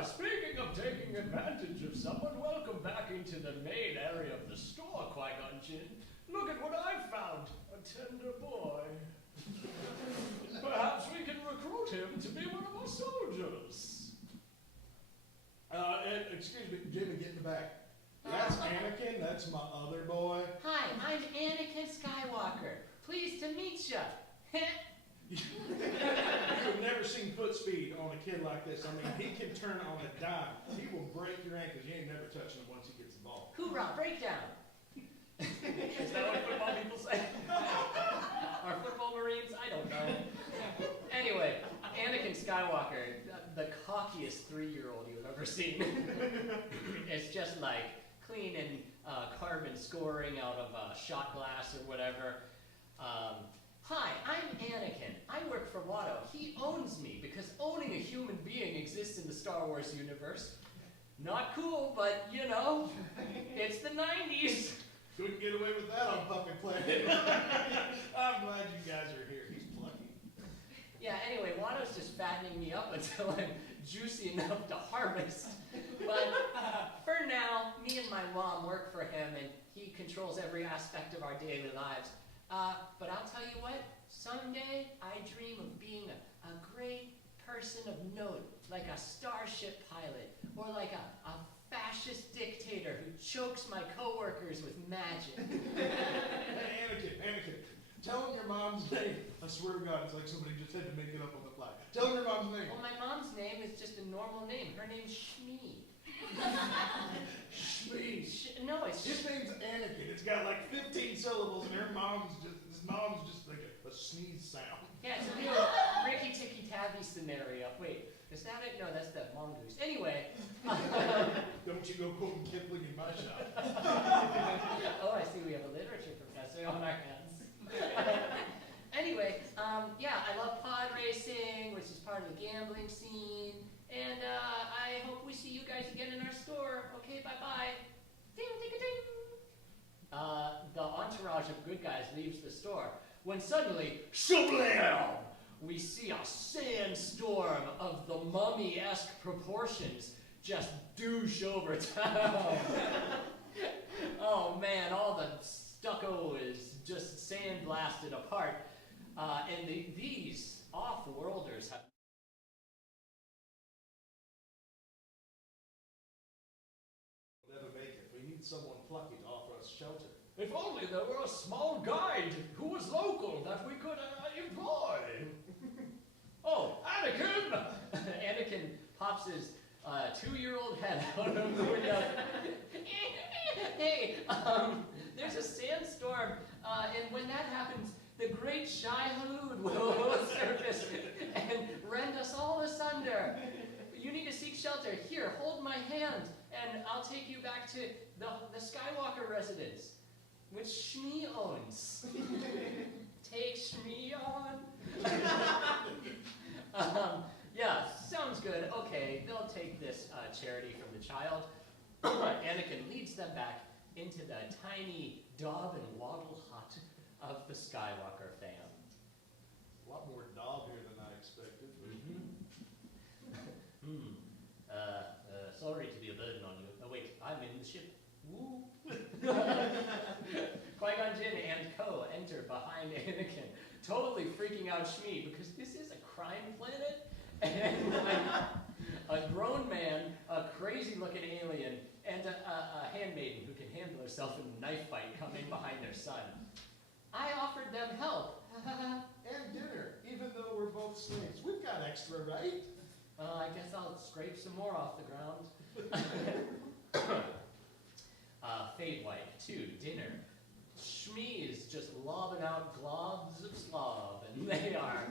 Speaking of taking advantage of someone, welcome back into the main area of the store, Qui-Gon Jinn. Look at what I've found, a tender boy. Perhaps we can recruit him to be one of our soldiers. Excuse me, Jimmy, get in the back. That's Anakin, that's my other boy. Hi, I'm Anakin Skywalker. Pleased to meet ya. You've never seen foot speed on a kid like this. I mean, he can turn on a dime. He will break your ankles. You ain't never touching him once he gets involved. Hoorah, breakdown. Is that what football people say? Are football Marines? I don't know. Anyway, Anakin Skywalker, the cockiest 3-year-old you've ever seen. It's just like cleaning carbon scoring out of shot glass or whatever. Hi, I'm Anakin. I work for Watto. He owns me because owning a human being exists in the Star Wars universe. Not cool, but you know, it's the 90s. Couldn't get away with that on Puppet Planet. I'm glad you guys are here. He's plucky. Yeah, anyway, Watto's just fattening me up until I'm juicy enough to harvest. But for now, me and my mom work for him, and he controls every aspect of our daily lives. But I'll tell you what, someday I dream of being a great person of note, like a starship pilot, or like a fascist dictator who chokes my coworkers with magic. Hey, Anakin, tell him your mom's name. I swear to God, it's like somebody just had to make it up on the fly. Tell him your mom's name. Well, my mom's name is just a normal name. Her name's Shmee. Shmee. No, it's His name's Anakin. It's got like 15 syllables, and his mom's just like a sneeze sound. Yeah, it's a real Ricky Tikky Tavi scenario. Wait, is that it? No, that's the mongoose. Anyway. Don't you go quoting Kipling in my shop. Oh, I see we have a literature professor on our hands. Anyway, yeah, I love pod racing, which is part of the gambling scene. And I hope we see you guys again in our store. Okay, bye-bye. Ding, ding, ding. The entourage of good guys leaves the store when suddenly, shablam! We see a sandstorm of the mummy-esque proportions just douche over town. Oh man, all the stucco is just sandblasted apart. And these off-worlders have Never make it. We need someone plucky to offer us shelter. If only there were a small guide who was local that we could employ. Oh, Anakin! Anakin pops his 2-year-old head out of the window. Hey, there's a sandstorm, and when that happens, the great Shai Hulud will surface and rend us all asunder. You need to seek shelter. Here, hold my hand, and I'll take you back to the Skywalker residence, which Shmee owns. Take Shmee on. Yeah, sounds good. Okay, they'll take this charity from the child. Anakin leads them back into the tiny daub and waddle hut of the Skywalker fam. A lot more daub here than I expected. Sorry to be a burden on you. Oh wait, I'm in the ship. Woo! Qui-Gon Jinn and Co. enter behind Anakin, totally freaking out Shmee because this is a crime planet, and a grown man, a crazy-looking alien, and a handmaiden who can handle herself in a knife fight come in behind their son. I offered them help. And dinner, even though we're both slaves. We've got extra, right? I guess I'll scrape some more off the ground. Fade white, too, dinner. Shmee is just lobbing out globs of slob, and they are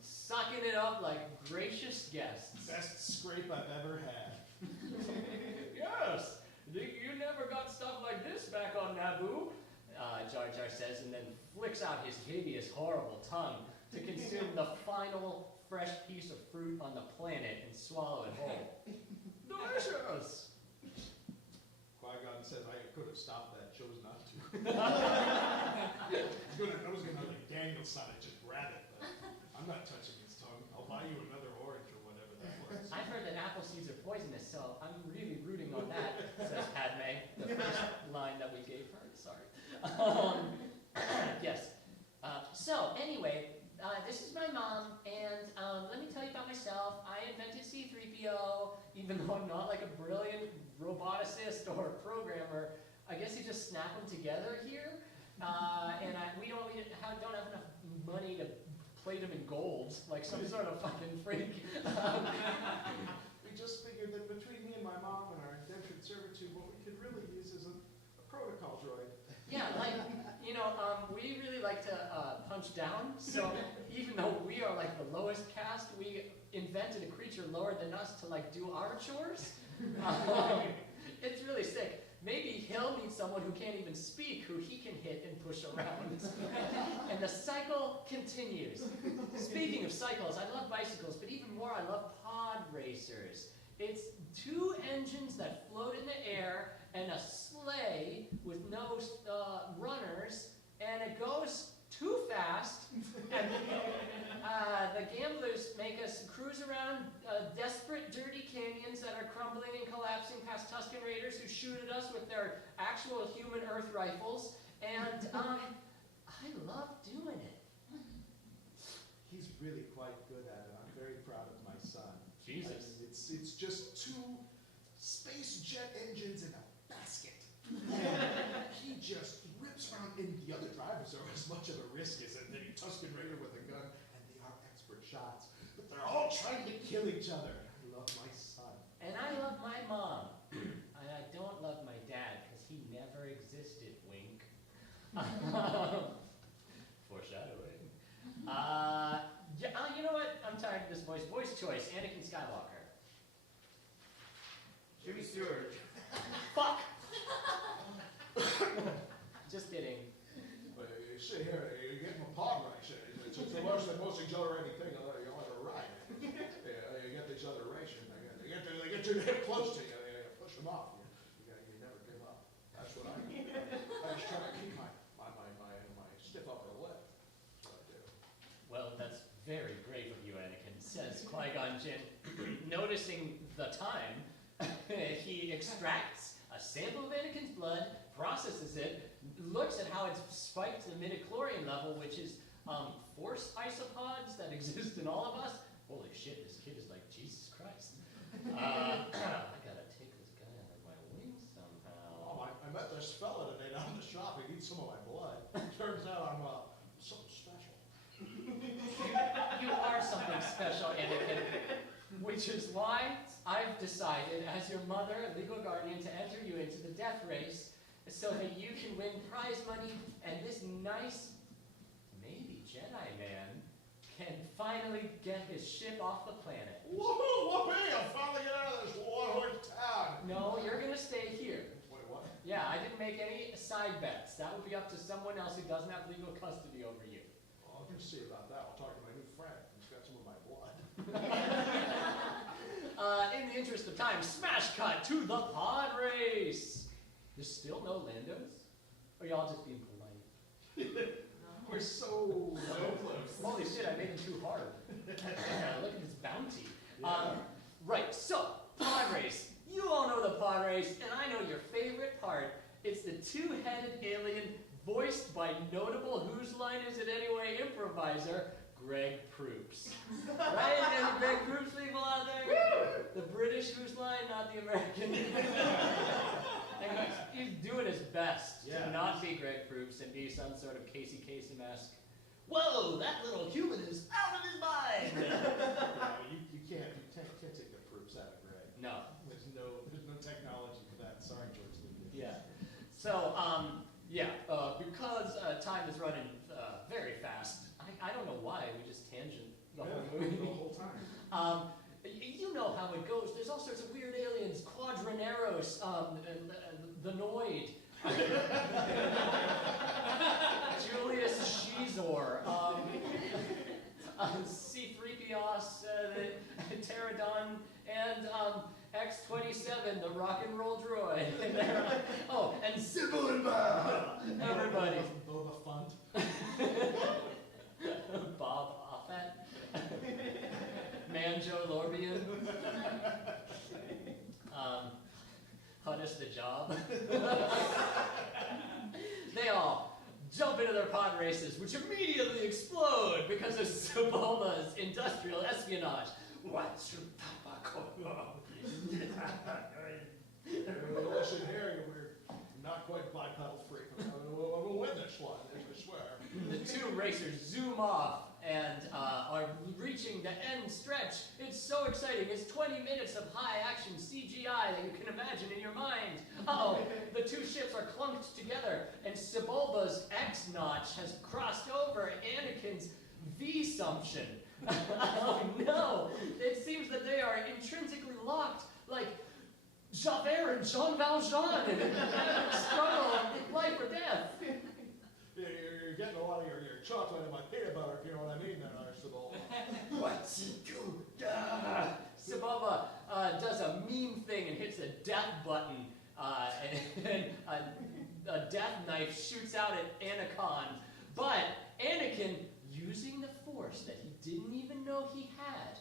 sucking it up like gracious guests. Best scrape I've ever had. Yes, you never got stuff like this back on Naboo, Jar Jar says, and then flicks out his hideous, horrible tongue to consume the final fresh piece of fruit on the planet and swallow it whole. Delicious! Qui-Gon said I could have stopped that, chose not to. I was gonna like Daniel side just grab it, but I'm not touching his tongue. I'll buy you another orange or whatever that was. I've heard that apple seeds are poisonous, so I'm really Yes. So, anyway, this is my mom, and let me tell you about myself. I invented C-3PO, even though I'm not like a brilliant roboticist or programmer. I guess you just snap them together here. And we don't have enough money to plate them in gold, like some sort of fucking freak. We just figured that between me and my mom and our indentured servitude, what we could really use is a protocol droid. Yeah, like, we really like to punch down, so even though we are like the lowest caste, we invented a creature lower than us to like do our chores. It's really sick. Maybe he'll meet someone who can't even speak, who he can hit and push around. And the cycle continues. Speaking of cycles, I love bicycles, but even more, I love pod racers. It's two engines that float in the air and a sleigh with no runners, and it goes too fast. And the gamblers make us cruise around desperate, dirty canyons that are crumbling and collapsing past Tusken Raiders who shoot at us with their actual human Earth rifles. And I love doing it. He's really quite good at it. I'm very proud of my son. Jesus. I mean, it's just two space jet engines in a basket. He just rips around, and the other drivers are as much of a risk as a Tusken Raider with a gun, and they are expert shots. But they're all trying to kill each other. I love my son. And I love my mom. And I don't love my dad, because he never existed, wink. Foreshadowing. You know what? I'm tired of this voice. Voice choice, Anakin Skywalker. Jimmy Stewart. Fuck! Just kidding. You see here, you get my pod race. It's the most exhilarating thing you'll ever ride. You get these other racing. They get too damn close to you. You push them off. You never give up. That's what I do. I just try to keep my stiff upper lip. That's what I do. Well, that's very brave of you, Anakin, says Qui-Gon Jinn. Noticing the time, he extracts a sample of Anakin's blood, processes it, looks at how it's spiked to the midichlorian level, which is force isopods that exist in all of us. Holy shit, this kid is like Jesus Christ. I gotta take this guy under my wing somehow. Oh, I met this fella today down in the shop. He needs some of my blood. Turns out I'm something special. You are something special, Anakin. Which is why I've decided, as your mother and legal guardian, to enter you into the death race so that you can win prize money and this nice, maybe Jedi man can finally get his ship off the planet. Woohoo! Whoopee! I'll finally get out of this one-horse town. No, you're going to stay here. Wait, what? Yeah, I didn't make any side bets. That would be up to someone else who doesn't have legal custody over you. Well, I'm going to see about that. I'll talk to my new friend. He's got some of my blood. In the interest of time, smash cut to the pod race. There's still no Landos? Or y'all just being polite? We're so close. Holy shit, I made it too hard. Look at this bounty. Right, so, pod race. You all know the pod race, and I know your favorite part. It's the two-headed alien voiced by notable Whose Line Is It Anyway improviser, Greg Proops. Right? Any Greg Proops people out there? Woo! The British Whose Line, not the American. And he's doing his best to not be Greg Proops and be some sort of Casey Kasem-esque, whoa, that little human is out of his mind! You can't take the proofs out of Greg. No. There's no technology for that. Sorry, George Lucas. Yeah. So, because time is running very fast, I don't know why, we just tangent the whole movie. The whole time. You know how it goes. There's all sorts of weird aliens, Quadraneros, the Noid, Julius Shizor, C-3POS, Pterodon, and X-27, the rock and roll droid. And Sybil and Bob. Everybody. Boba Font. Bob Offet. Manjo Lorbian. Huddest the Job. They all jump into their pod races, which immediately explode because of Sebulba's industrial espionage. What's your tobacco? Listen here, we're not quite bipedal free. We'll win this one, I swear. The two racers zoom off and are reaching the end stretch. It's so exciting. It's 20 minutes of high-action CGI that you can imagine in your mind. Uh-oh, the two ships are clunked together, and Sebulba's X-notch has crossed over Anakin's V-sumption. Oh no! It seems that they are intrinsically locked, like Javert and Jean Valjean in a struggle of life or death. You're getting a lot of your chocolate in my peanut butter, if you know what I mean, there, Sebulba. What's he do? Sebulba does a mean thing and hits a death button, and a death knife shoots out at Anakin. But Anakin, using the force that he didn't even know he had,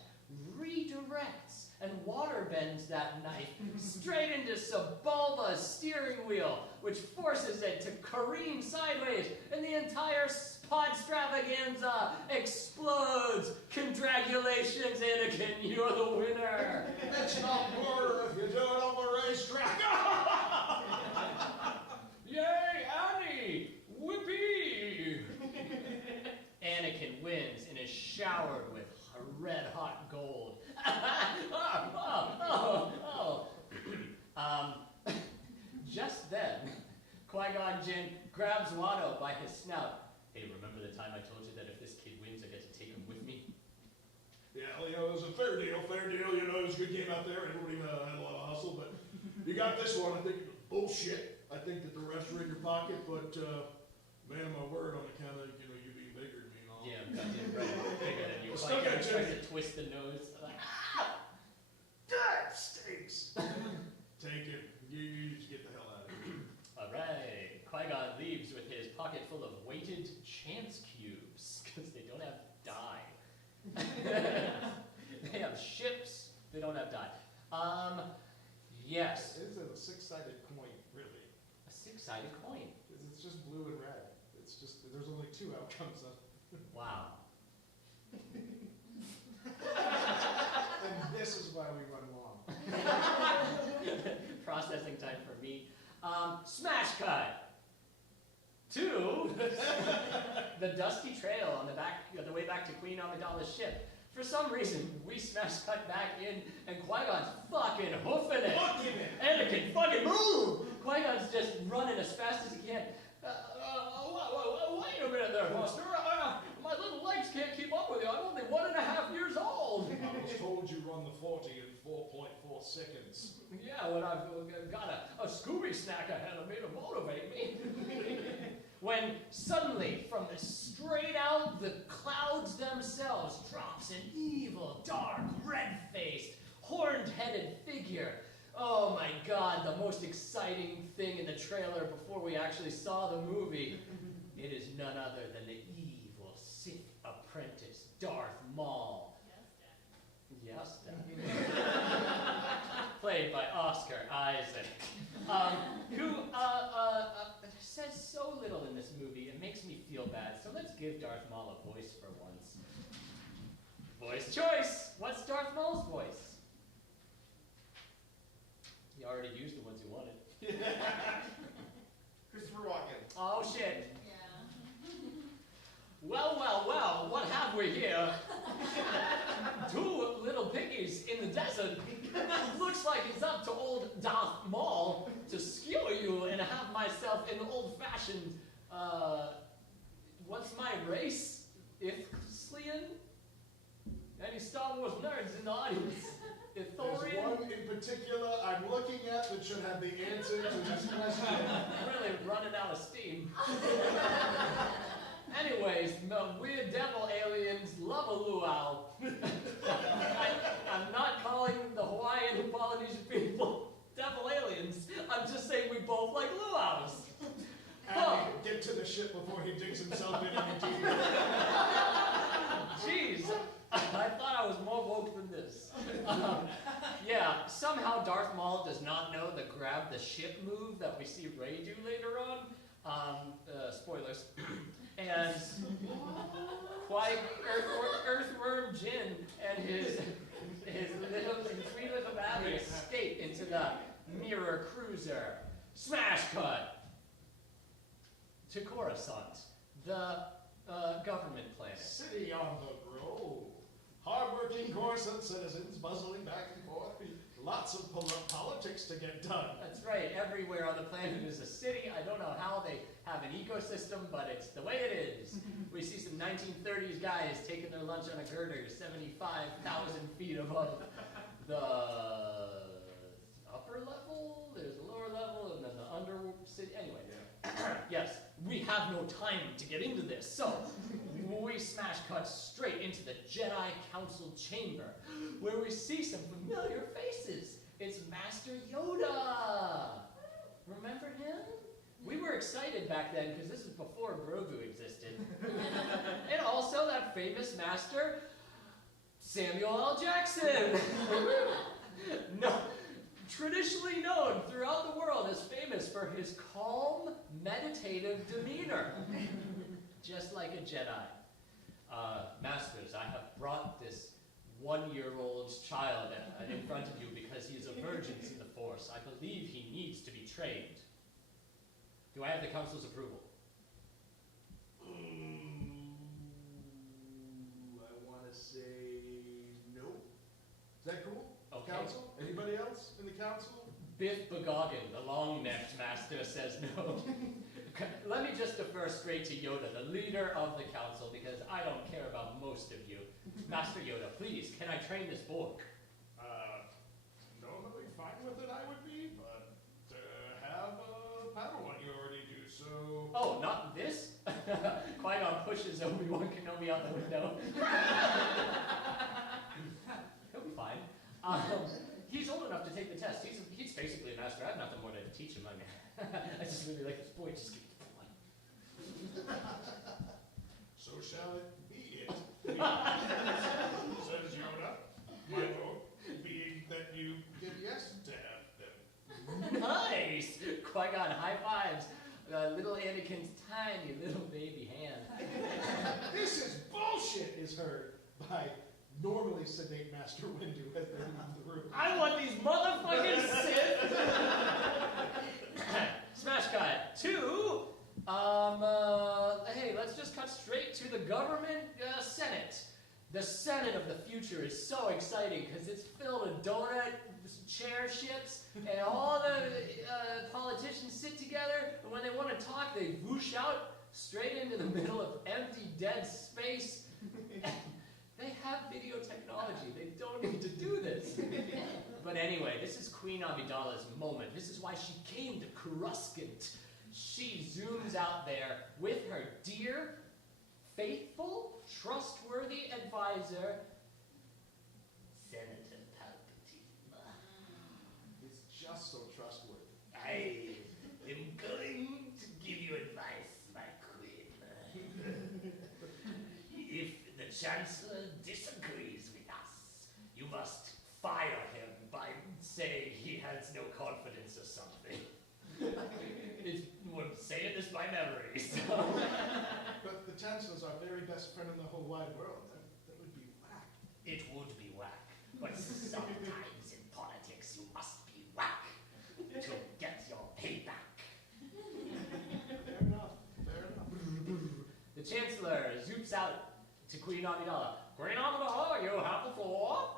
redirects and water bends that knife straight into Sebulba's steering wheel, which forces it to careen sideways, and the entire podstravaganza explodes. Congratulations, Anakin, you're the winner. It's not murder if you do it on the racetrack. Yay, Annie! Whippy! Anakin wins and is showered with red-hot gold. Just then, Qui-Gon Jinn grabs Watto by his snout. Hey, remember the time I told you that if this kid wins, I get to take him with me? Yeah, well, it was a fair deal, it was a good game out there, everybody had a lot of hustle, but you got this one, I think, bullshit. I think that the refs are in your pocket, but, man of my word, on account of, you being bigger than me and all. Yeah, right, bigger than you. Still got Tries to twist the nose. That stinks. Take it. You just get the hell out of here. Alright, Qui-Gon leaves with his pocket full of weighted chance cubes, because they don't have dye. They have ships, they don't have dye. Yes. It is a six-sided coin, really. A six-sided coin. It's just blue and red. It's just, there's only two outcomes of Wow. And this is why we run long. Processing time for me. Smash cut to the dusty trail on the way back to Queen Amidala's ship. For some reason, we smash cut back in, and Qui-Gon's fucking hoofing it. Anakin, fucking move! Qui-Gon's just running as fast as he can. Wait a minute there, Buster. My little legs can't keep up with you. I'm only 1.5 years old. I was told you run the 40 in 4.4 seconds. Yeah, when I've got a Scooby snack ahead of me to motivate me. When suddenly, from straight out the clouds themselves, drops an evil, dark, red-faced, horned-headed figure. Oh my God, the most exciting thing in the trailer before we actually saw the movie. It is none other than the evil Sith apprentice, Darth Maul. Yes, Dad. Played by Oscar Isaac, who says so little in this movie. It makes me feel bad. So let's give Darth Maul a voice for once. Voice choice. What's Darth Maul's voice? You already used the ones you wanted. Christopher Walken. Oh shit. Yeah. Well, well, well, what have we here? Two little piggies in the desert. Looks like it's up to old Darth Maul to skewer you and have myself an old-fashioned, what's my race? Ithlian? Any Star Wars nerds in the audience? There's Ithorian? one in particular I'm looking at that should have the answer to this question. Really running out of steam. Anyways, the weird devil aliens love a luau. I'm not calling the Hawaiian and Polynesian people devil aliens. I'm just saying we both like luau's. Andy, get to the ship before he digs himself in any deeper. Jeez, I thought I was more woke than this. Yeah, somehow Darth Maul does not know the grab the ship move that we see Rey do later on. Spoilers. And Earthworm Jin and his three little baddies escape into the mirror cruiser. Smash cut to Coruscant, the government planet. City on the road. Hard-working Coruscant citizens bustling back and forth. Lots of politics to get done. That's right. Everywhere on the planet is a city. I don't know how they have an ecosystem, but it's the way it is. We see some 1930s guys taking their lunch on a girder 75,000 feet above the upper level. There's a lower level, and then the underworld city. Anyway, yes, we have no time to get into this, so we smash cut straight into the Jedi Council chamber, where we see some familiar faces. It's Master Yoda. Remember him? We were excited back then because this is before Grogu existed. And also that famous master, Samuel L. Jackson. No, traditionally known throughout the world as famous for his calm, meditative demeanor. Just like a Jedi. Masters, I have brought this one-year-old child in front of you because he is a virgin in the Force. I believe he needs to be trained. Do I have the Council's approval? I want to say no. Is that cool? Okay. Council? Anybody else in the council? Biff Begoggin, the long-necked master, says no. Let me just defer straight to Yoda, the leader of the council, because I don't care about most of you. Master Yoda, please, can I train this Borg? Normally fine with it, I would be, but have a Padawan you already do, so... Oh, not this? Qui-Gon pushes Obi-Wan Kenobi out the window. He'll be fine. He's old enough to take the test. He's basically a master. I have nothing more to teach him. I mean, I just really like this boy. Just keep going. So shall it be it. Says Yoda. My vote being that you give yes to have them. Nice! Qui-Gon high fives. Little Anakin's tiny little baby hand. This is bullshit, is heard by normally sedate Master Windu as they leave the room. I want these motherfucking Sith! Smash cut to, hey, let's just cut straight to the government Senate. The Senate of the future is so exciting because it's filled with donut chair ships and all the politicians sit together, and when they want to talk, they whoosh out straight into the middle of empty, dead space. They have video technology. They don't need to do this. But anyway, this is Queen Amidala's moment. This is why she came to Coruscant. She zooms out there with her dear, faithful, trustworthy advisor, Senator Palpatine. He's just so trustworthy. I am going to give you advice, my queen. If the Chancellor disagrees with us, you must fire him by saying he has no confidence or something. We're saying this by memory, so. But the Chancellor's our very best friend in the whole wide world. That would be whack. It would be whack, but sometimes in politics you must be whack to get your payback. Fair enough. Fair enough. The Chancellor zoops out to Queen Amidala. Queen Amidala, you have the floor.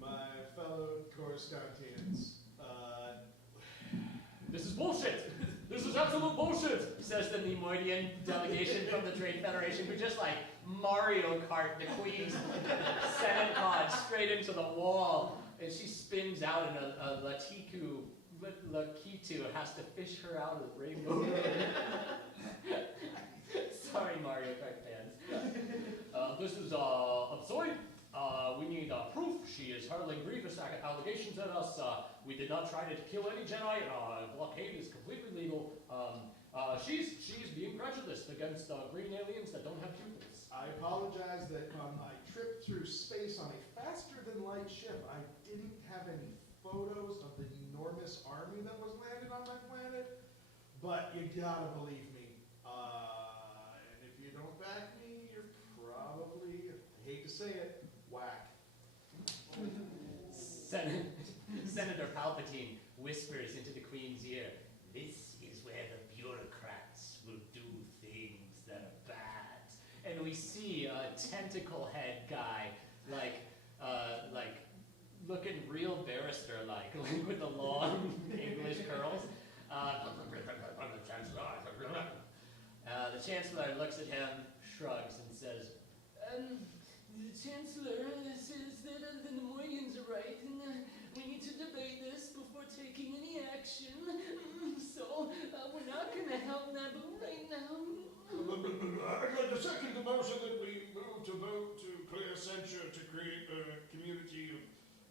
My fellow Coruscantians, This is bullshit. This is absolute bullshit, says the Nemoidian delegation from the Trade Federation, who just like Mario Kart the Queen's Senate pod straight into the wall. And she spins out and a Lakitu has to fish her out of the rainbow. Sorry, Mario Kart fans. This is absurd. We need proof. She is hurling grievous allegations at us. We did not try to kill any Jedi. Blockade is completely legal. She's being prejudiced against green aliens that don't have pupils. I apologize that on my trip through space on a faster-than-light ship, I didn't have any photos of the enormous army that was landed on my planet. But, gotta believe me. And if you don't back me, you're probably, I hate to say it, whack. Senator Palpatine whispers into the Queen's ear, "This is where the bureaucrats will do things that are bad." And we see a tentacle head guy, like looking real barrister-like, with the long English curls. The Chancellor looks at him, shrugs, and says, "The Chancellor says that the Nemoidians are right, and we need to debate this before taking any action. So we're not going to help Naboo right now." I'd like to second the motion that we move to vote to clear censure to create a community of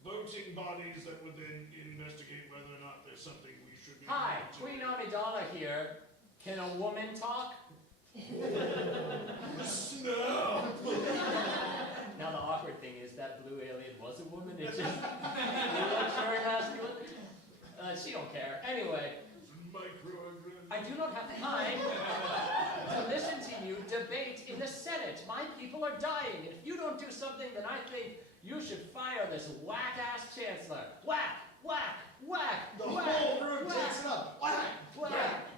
voting bodies that would then investigate whether or not there's something we should be "Hi, doing to- Queen Amidala here. Can a woman talk?" No. Now the awkward thing is that blue alien was a woman. It just looks very masculine. She don't care. Anyway, Microaggression. I do not have time to listen to you debate in the Senate. My people are dying. If you don't do something, then I think you should fire this whack-ass chancellor. Whack, whack, whack, The whack, whole room whack, takes it up. Whack, whack.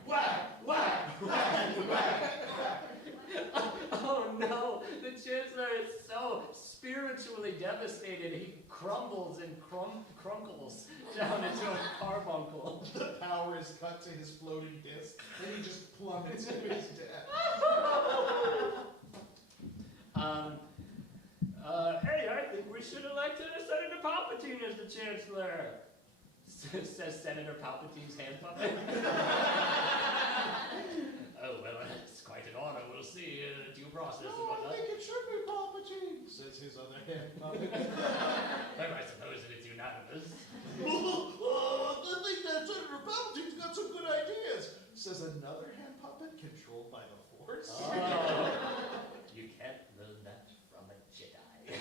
whack, whack, whack, whack. Oh no, the chancellor is so spiritually devastated, he crumbles and crunkles down into a carbuncle. The power is cut to his floating disc, and he just plummets to his death. Hey, I think we should elect Senator Palpatine as the chancellor, says Senator Palpatine's hand puppet. Oh, well, it's quite an honor. We'll see due process and No, I whatnot. think it should be Palpatine, says his other hand puppet. Well, I suppose that it's unanimous. I think that Senator Palpatine's got some good ideas, says another hand puppet controlled by the Force. Oh, you can't learn that from a Jedi.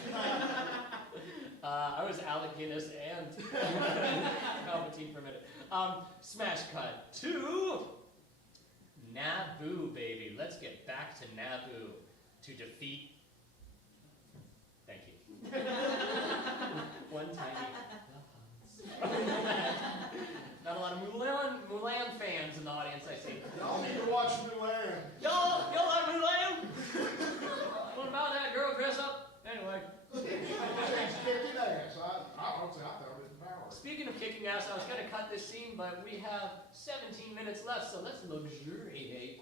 I was Alec Guinness and Palpatine for a minute. Smash cut to Naboo, baby. Let's get back to Naboo to defeat. Thank you. One tiny. Not a lot of Mulan fans in the audience, I see. Y'all need to watch Mulan. Y'all like Mulan? What about that girl dress up? Anyway. She's kicking ass. I don't say I thought it was power. Speaking of kicking ass, I was going to cut this scene, but we have 17 minutes left, so let's luxuriate.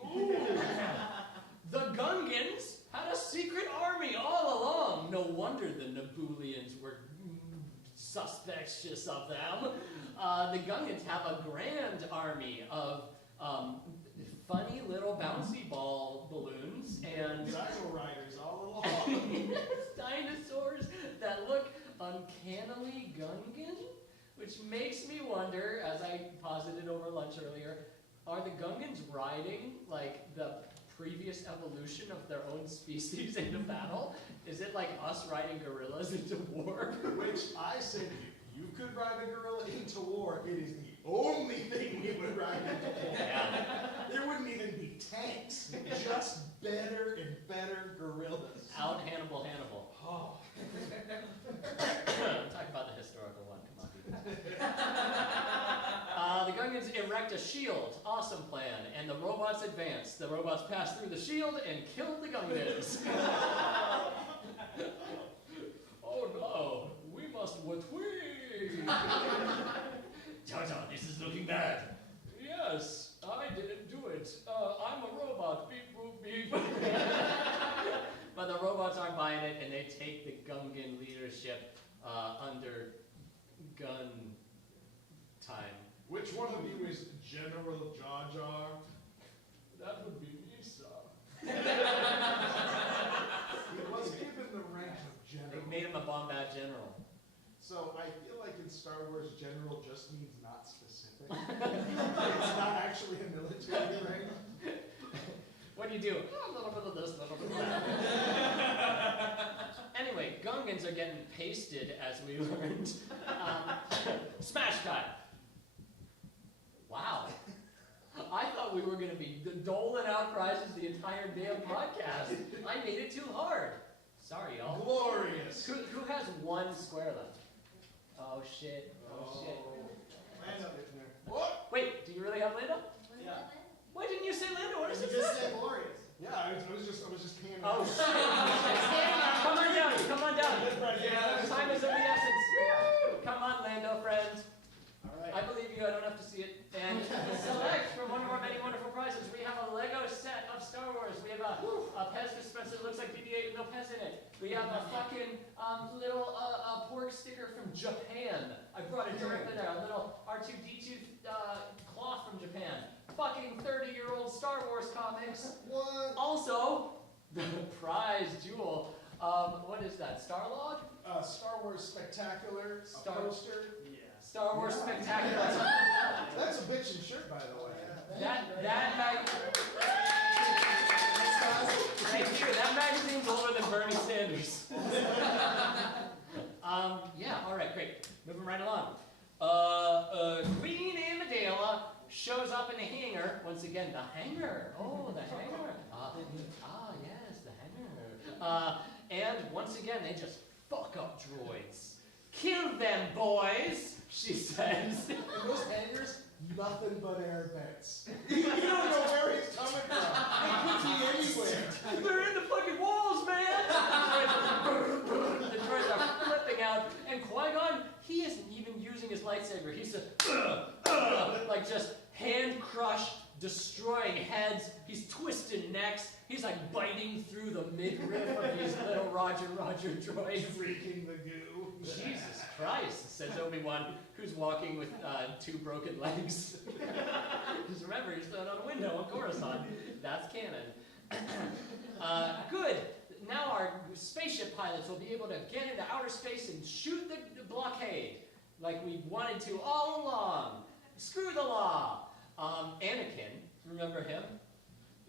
The Gungans had a secret army all along. No wonder the Nabooians were suspicious of them. The Gungans have a grand army of funny little bouncy ball balloons and Dino Riders all along. dinosaurs that look uncannily Gungan, which makes me wonder, as I posited over lunch earlier, are the Gungans riding like the previous evolution of their own species into battle? Is it like us riding gorillas into war? Which I said, you could ride a gorilla into war. It is the only thing we would ride into war. Yeah. There wouldn't even be tanks. Just better and better gorillas. Out Hannibal. Oh. I'm talking about the historical one. Come on, people. The Gungans erect a shield. Awesome plan. And the robots advance. The robots pass through the shield and kill the Gungans. Oh no, we must retreat. Jar Jar, this is looking bad. Yes, I didn't do it. I'm a robot. Beep boop beep. But the robots aren't buying it, and they take the Gungan leadership under gun time. Which one of you is General Jar Jar? That would be me, sir. He was given the rank of They General. made him a Bombad general. So I feel like in Star Wars, General just means not specific. It's not actually a military rank. What do you do? Oh, a little bit of this, a little bit of that. Anyway, Gungans are getting pasted, as we learned. Smash cut. Wow. I thought thought we were going to be doling out prizes the entire damn podcast. I made it too hard. Sorry, y'all. Glorious. Who has one square left? Oh, shit. Oh, shit. Lando didn't there. What? Wait, do you really have Lando? Yeah. Why didn't you say Lando? What is You it? just said glorious. Yeah, I was just panning. Oh, shit. Come on down. Come on down. Time is of the essence. Come on, Lando, friend. All right. I believe you. I don't have to see it. And select from one of our many wonderful prizes. We have a Lego set of Star Wars. We have a Pez dispenser that looks like BB-8 with no Pez in it. We have a fucking little pork sticker from Japan. I brought it directly there. A little R2-D2 cloth from Japan. Fucking 30-year-old Star Wars comics. What? Also, the prize jewel. What is that? Starlog? Star Wars Spectacular Star- poster. Yeah. Star Wars Yeah. Spectacular. That's a bitchin' shirt, by the way. Thank you. That magazine's older than Bernie Sanders. Yeah. All right. Great. Moving right along. Queen Amidala shows up in the hangar once again. The hangar. Oh, the hangar. Yes, the hangar. And once again, they just fuck up droids. Kill them, boys. She says. In those hangars, nothing but air vents. You don't know where he's coming from. It could be anywhere. They're in the fucking walls, man! The droids are flipping out, and Qui-Gon, he isn't even using his lightsaber. He's just, like just hand-crushed, destroying heads. He's twisting necks. He's like biting through the midriff of these little Roger droids. Freaking the goo. Jesus Christ, says Obi-Wan, who's walking with 2 broken legs. Because remember, he's thrown out a window on Coruscant. That's canon. Good. Now our spaceship pilots will be able to get into outer space and shoot the blockade like we wanted to all along. Screw the law. Anakin, remember him?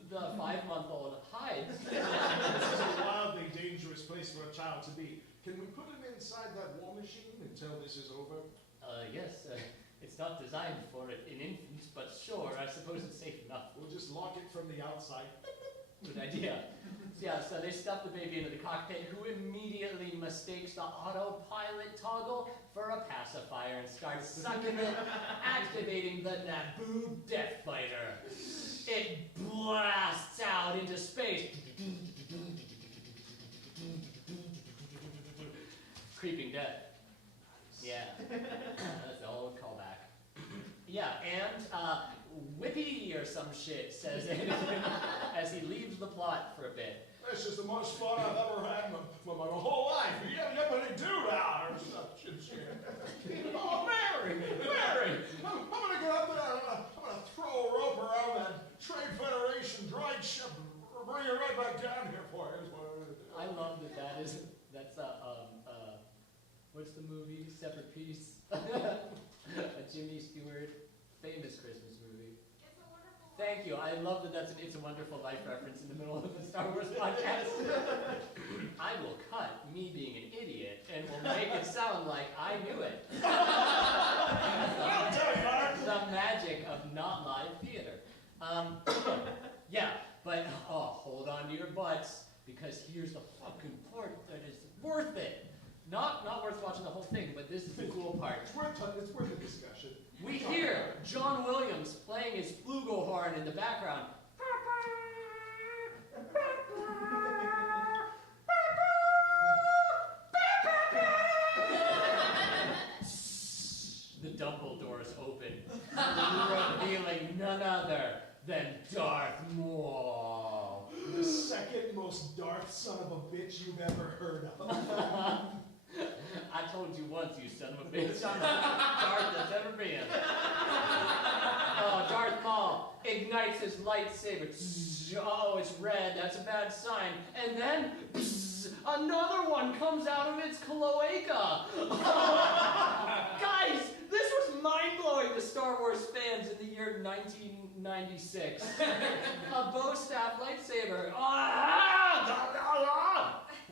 The 5-month-old hides. This is a wildly dangerous place for a child to be. Can we put him inside that war machine until this is over? Yes, it's not designed for an infant, but sure, I suppose it's safe enough. We'll just lock it from the outside. Good idea. Yeah, so they stuff the baby into the cockpit, who immediately mistakes the autopilot toggle for a pacifier and starts sucking it, activating the Naboo Death Fighter. It blasts out into space. Creeping death. Yeah, that's the old callback. Yeah, and whippy or some shit, says Anakin as he leaves the plot for a bit. This is the most fun I've ever had for my whole life. You never do that or such and shit. Oh, Mary! I'm gonna get up there and I'm gonna throw a rope around that Trade Federation dried ship and bring it right back down here for you. Is what I'm gonna do. I love that's what's the movie? Separate Piece? A Jimmy Stewart famous Christmas movie. It's a wonderful life. Thank you. I love that that's an It's a Wonderful Life reference in the middle of the Star Wars podcast. I will cut me being an idiot and will make it sound like I knew it. Well done, Mark. The magic of not live theater. Yeah, but hold on to your butts, because here's the fucking part that is worth it. Not worth watching the whole thing, but this is the cool part. It's worth a discussion. We hear John Williams playing his flugelhorn in the background. The Dumbledores open, revealing none other than Darth Maul. The second most Darth son of a bitch you've ever heard of. I told you once, you son of a bitch, I'm the Darth that's ever been. Oh, Darth Maul ignites his lightsaber. Oh, it's red, that's a bad sign. And then, another one comes out of its cloaca. Guys, this was mind-blowing to Star Wars fans in the year 1996. A bow staff lightsaber.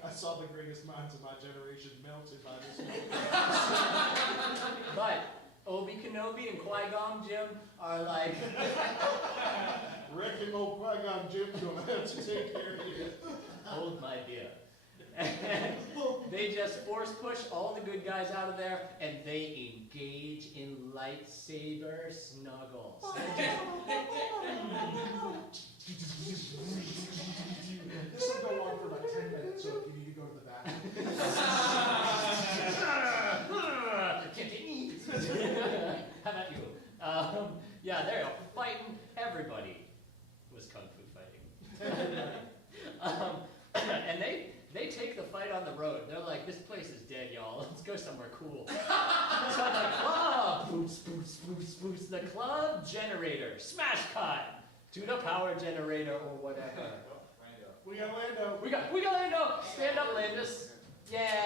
I saw the greatest minds of my generation melted by this movie. But Obi Kenobi and Qui-Gon Jinn are like, Reckon old Qui-Gon Jimm's gonna have to take care of you. hold my beer. And they just force push all the good guys out of there, and they engage in lightsaber snuggles. This will go on for about 10 minutes, so if you need to go to the bathroom. Can't take me. How about you? Yeah, there you go. Fighting. Everybody was kung fu fighting. And they take the fight on the road. They're like, this place is dead, y'all. Let's go somewhere cool. So the club, boots, boots, boots, boots. The club generator, smash cut to the power generator or whatever. We got Lando. We got Lando. Stand up, Landis. Yeah.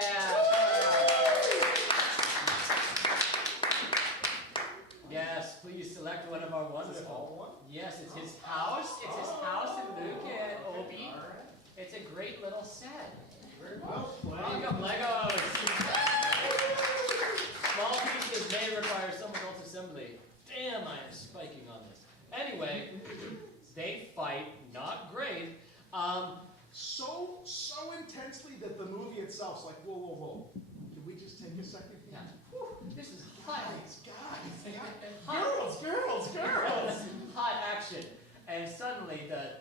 Yes, please select one of our wonderful. Yes, it's his house. It's his house and Luke and Obi. It's a great little set. Welcome, Legos. Small pieces may require someone else's assembly. Damn, I am spiking on this. Anyway, they fight. Not great. So intensely that the movie itself's like, whoa. Can we just take a second? Yeah. Whew, this is hot. Guys. Hot. Girls. Hot action. And suddenly the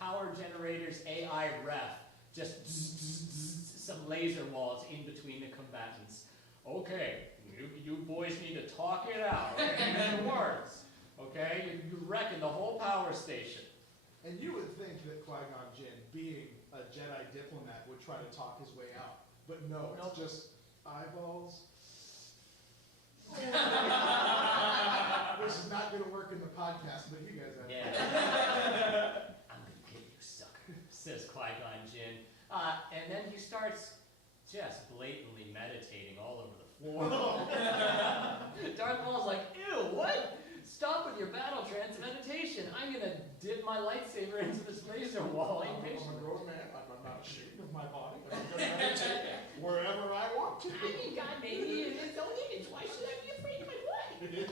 power generator's AI ref just some laser walls in between the combatants. Okay, you boys need to talk it out. Okay? In words. Okay? You reckon the whole power station. And you would think that Qui-Gon Jinn, being a Jedi diplomat, would try to talk his way out. But no, it's just eyeballs. This is not going to work in the podcast, but you guys have Yeah. I'm gonna get you, sucker, says Qui-Gon Jinn. And then he starts just blatantly meditating all over the floor. Darth Maul's like, ew, what? Stop with your battle trance meditation. I'm gonna dip my lightsaber into this laser wall. I'm a grown man. I'm not ashamed of my body. I'm going to meditate wherever I want to. I mean, God made me in his own image. Why should I be afraid of my body?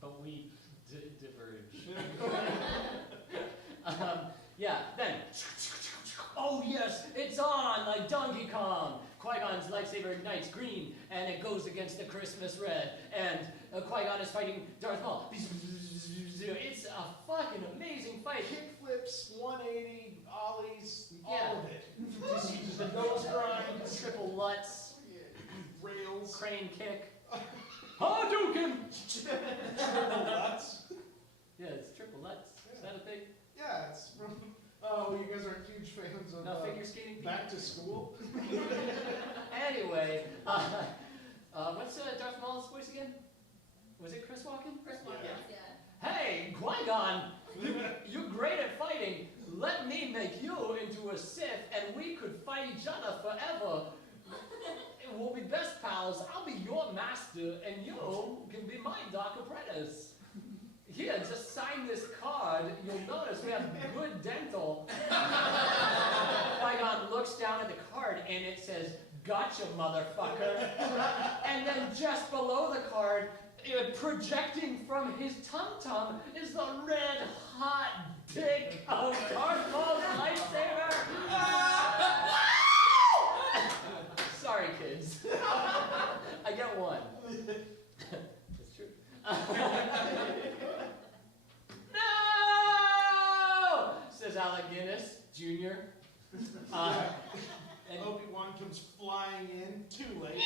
But we diverge. Yeah, then. Oh yes, it's on like Donkey Kong. Qui-Gon's lightsaber ignites green, and it goes against the Christmas red. And Qui-Gon is fighting Darth Maul. It's a fucking amazing fight. Kickflips, 180, ollies, Yeah. all of it. The nose grind, Triple Lutz, rails, crane kick. Hadouken! triple nuts. Yeah, it's Triple Lutz. Is that a thing? Yeah, it's from. Oh, you guys aren't huge fans of No, figure skating? Back to School? Anyway, what's Darth Maul's voice again? Was it Chris Walken? Chris Walken, yeah. Hey, Qui-Gon, you're great at fighting. Let me make you into a Sith, and we could fight each other forever. We'll be best pals. I'll be your master, and you can be my dark apprentice. Here, just sign this card. You'll notice we have good dental. Qui-Gon looks down at the card, and it says, "Gotcha, motherfucker." And then just below the card, projecting from his tum-tum, is the red-hot dick of Darth Maul's lightsaber. Sorry, kids. I get one. That's true. No! Says Alec Guinness, Jr. And Obi-Wan comes flying in, too late.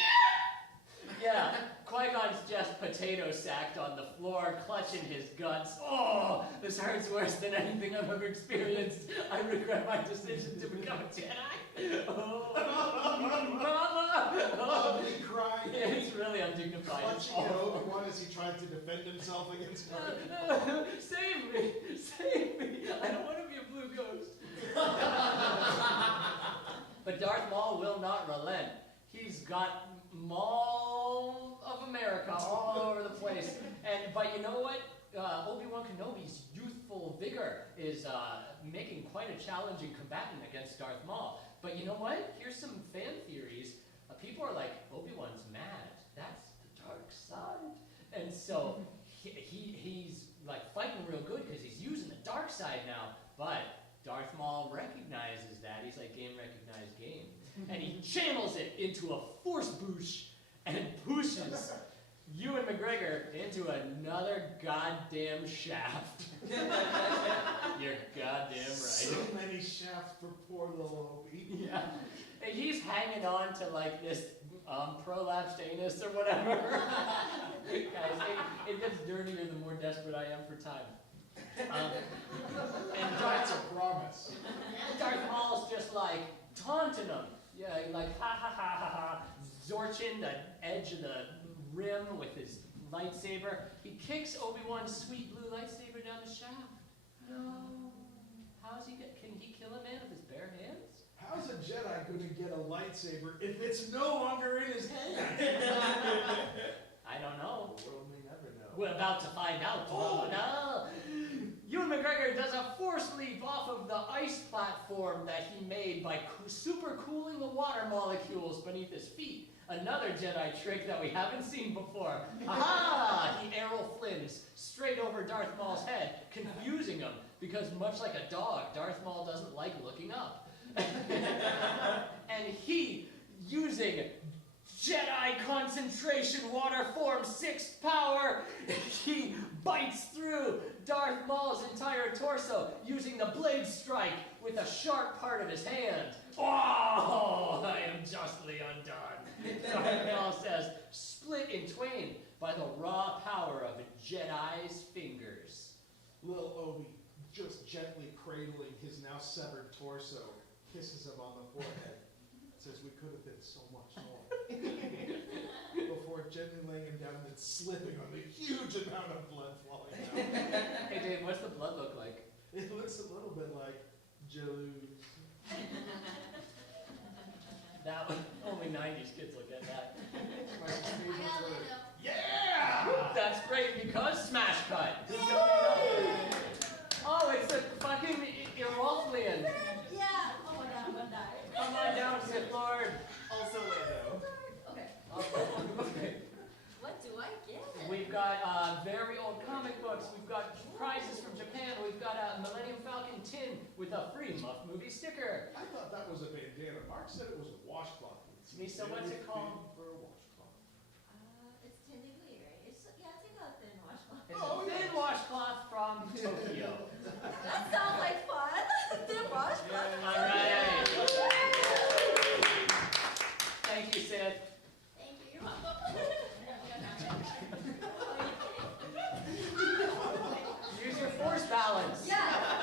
yeah, Qui-Gon's just potato sacked on the floor, clutching his guts. Oh, this hurts worse than anything I've ever experienced. I regret my decision to become a Jedi. Oh, Mama! Oh, Ugly crying. it's really undignified. It's Clutching at awful. Obi-Wan as he tried to defend himself against Darth. Save me! Save me! I don't want to be a blue ghost. But Darth Maul will not relent. He's got Mall of America all over the place. But you know what? Obi-Wan Kenobi's youthful vigor is making quite a challenging combatant against Darth Maul. But you know what? Here's some fan theories. people are like, Obi-Wan's mad. That's the dark side. And so he's like fighting real good because he's using the dark side now. But Darth Maul recognizes that. He's like, game recognized game. And he channels it into a force boosh and pushes Ewan McGregor into another goddamn shaft. You're goddamn right. So many shafts for poor little Obi. Yeah. And he's hanging on to like this prolapsed anus or whatever. Guys, it gets dirtier the more desperate I am for time. And That's a promise. Darth Maul's just like taunting him. Yeah, like ha ha ha ha ha. Zorching the edge of the rim with his lightsaber. He kicks Obi-Wan's sweet blue lightsaber down the shaft. No. How's he get? Can he kill a man with his bare hands? How's a Jedi going to get a lightsaber if it's no longer in his hand? I don't know. The world may never know. We're about to find out. Oh. No. Ewan McGregor does a force leap off of the ice platform that he made by super cooling the water molecules beneath his feet. Another Jedi trick that we haven't seen before. Aha! He arrow flings straight over Darth Maul's head, confusing him, because much like a dog, Darth Maul doesn't like looking up. And he, using Jedi concentration water form 6 power, he bites through Darth Maul's entire torso using the blade strike with a sharp part of his hand. Oh, I am justly undone. Darth Maul says, split in twain by the raw power of a Jedi's fingers. Little Obi, just gently cradling his now severed torso, kisses him on the forehead, says we could have been so much more. Before gently laying him down and then slipping on the huge amount of blood flowing out. Hey Dave, what's the blood look like? It looks a little bit like Jelloos. That one, only 90s kids will get that. My favorite I got word. Lando. Yeah! That's great because smash cut. Oh, it's a fucking Irolflian. Yeah. Oh my god, I'm gonna die. Come on down, Sith Lord. Also Lando. Okay. Okay. What do I get? We've got very old comic books. We've got prizes from Japan. We've got a Millennium Falcon tin with a free Muff Movie sticker. I thought that was a bandana. Mark said it was a washcloth. Lisa, what's it called? For a washcloth. It's tenderly, right? It's like a thin washcloth. It's Oh, a thin yes. washcloth from Tokyo. That sounds like fun. Thin washcloth. All right. Thank you, Sid. Thank you. You're welcome. Use your force balance. Yeah.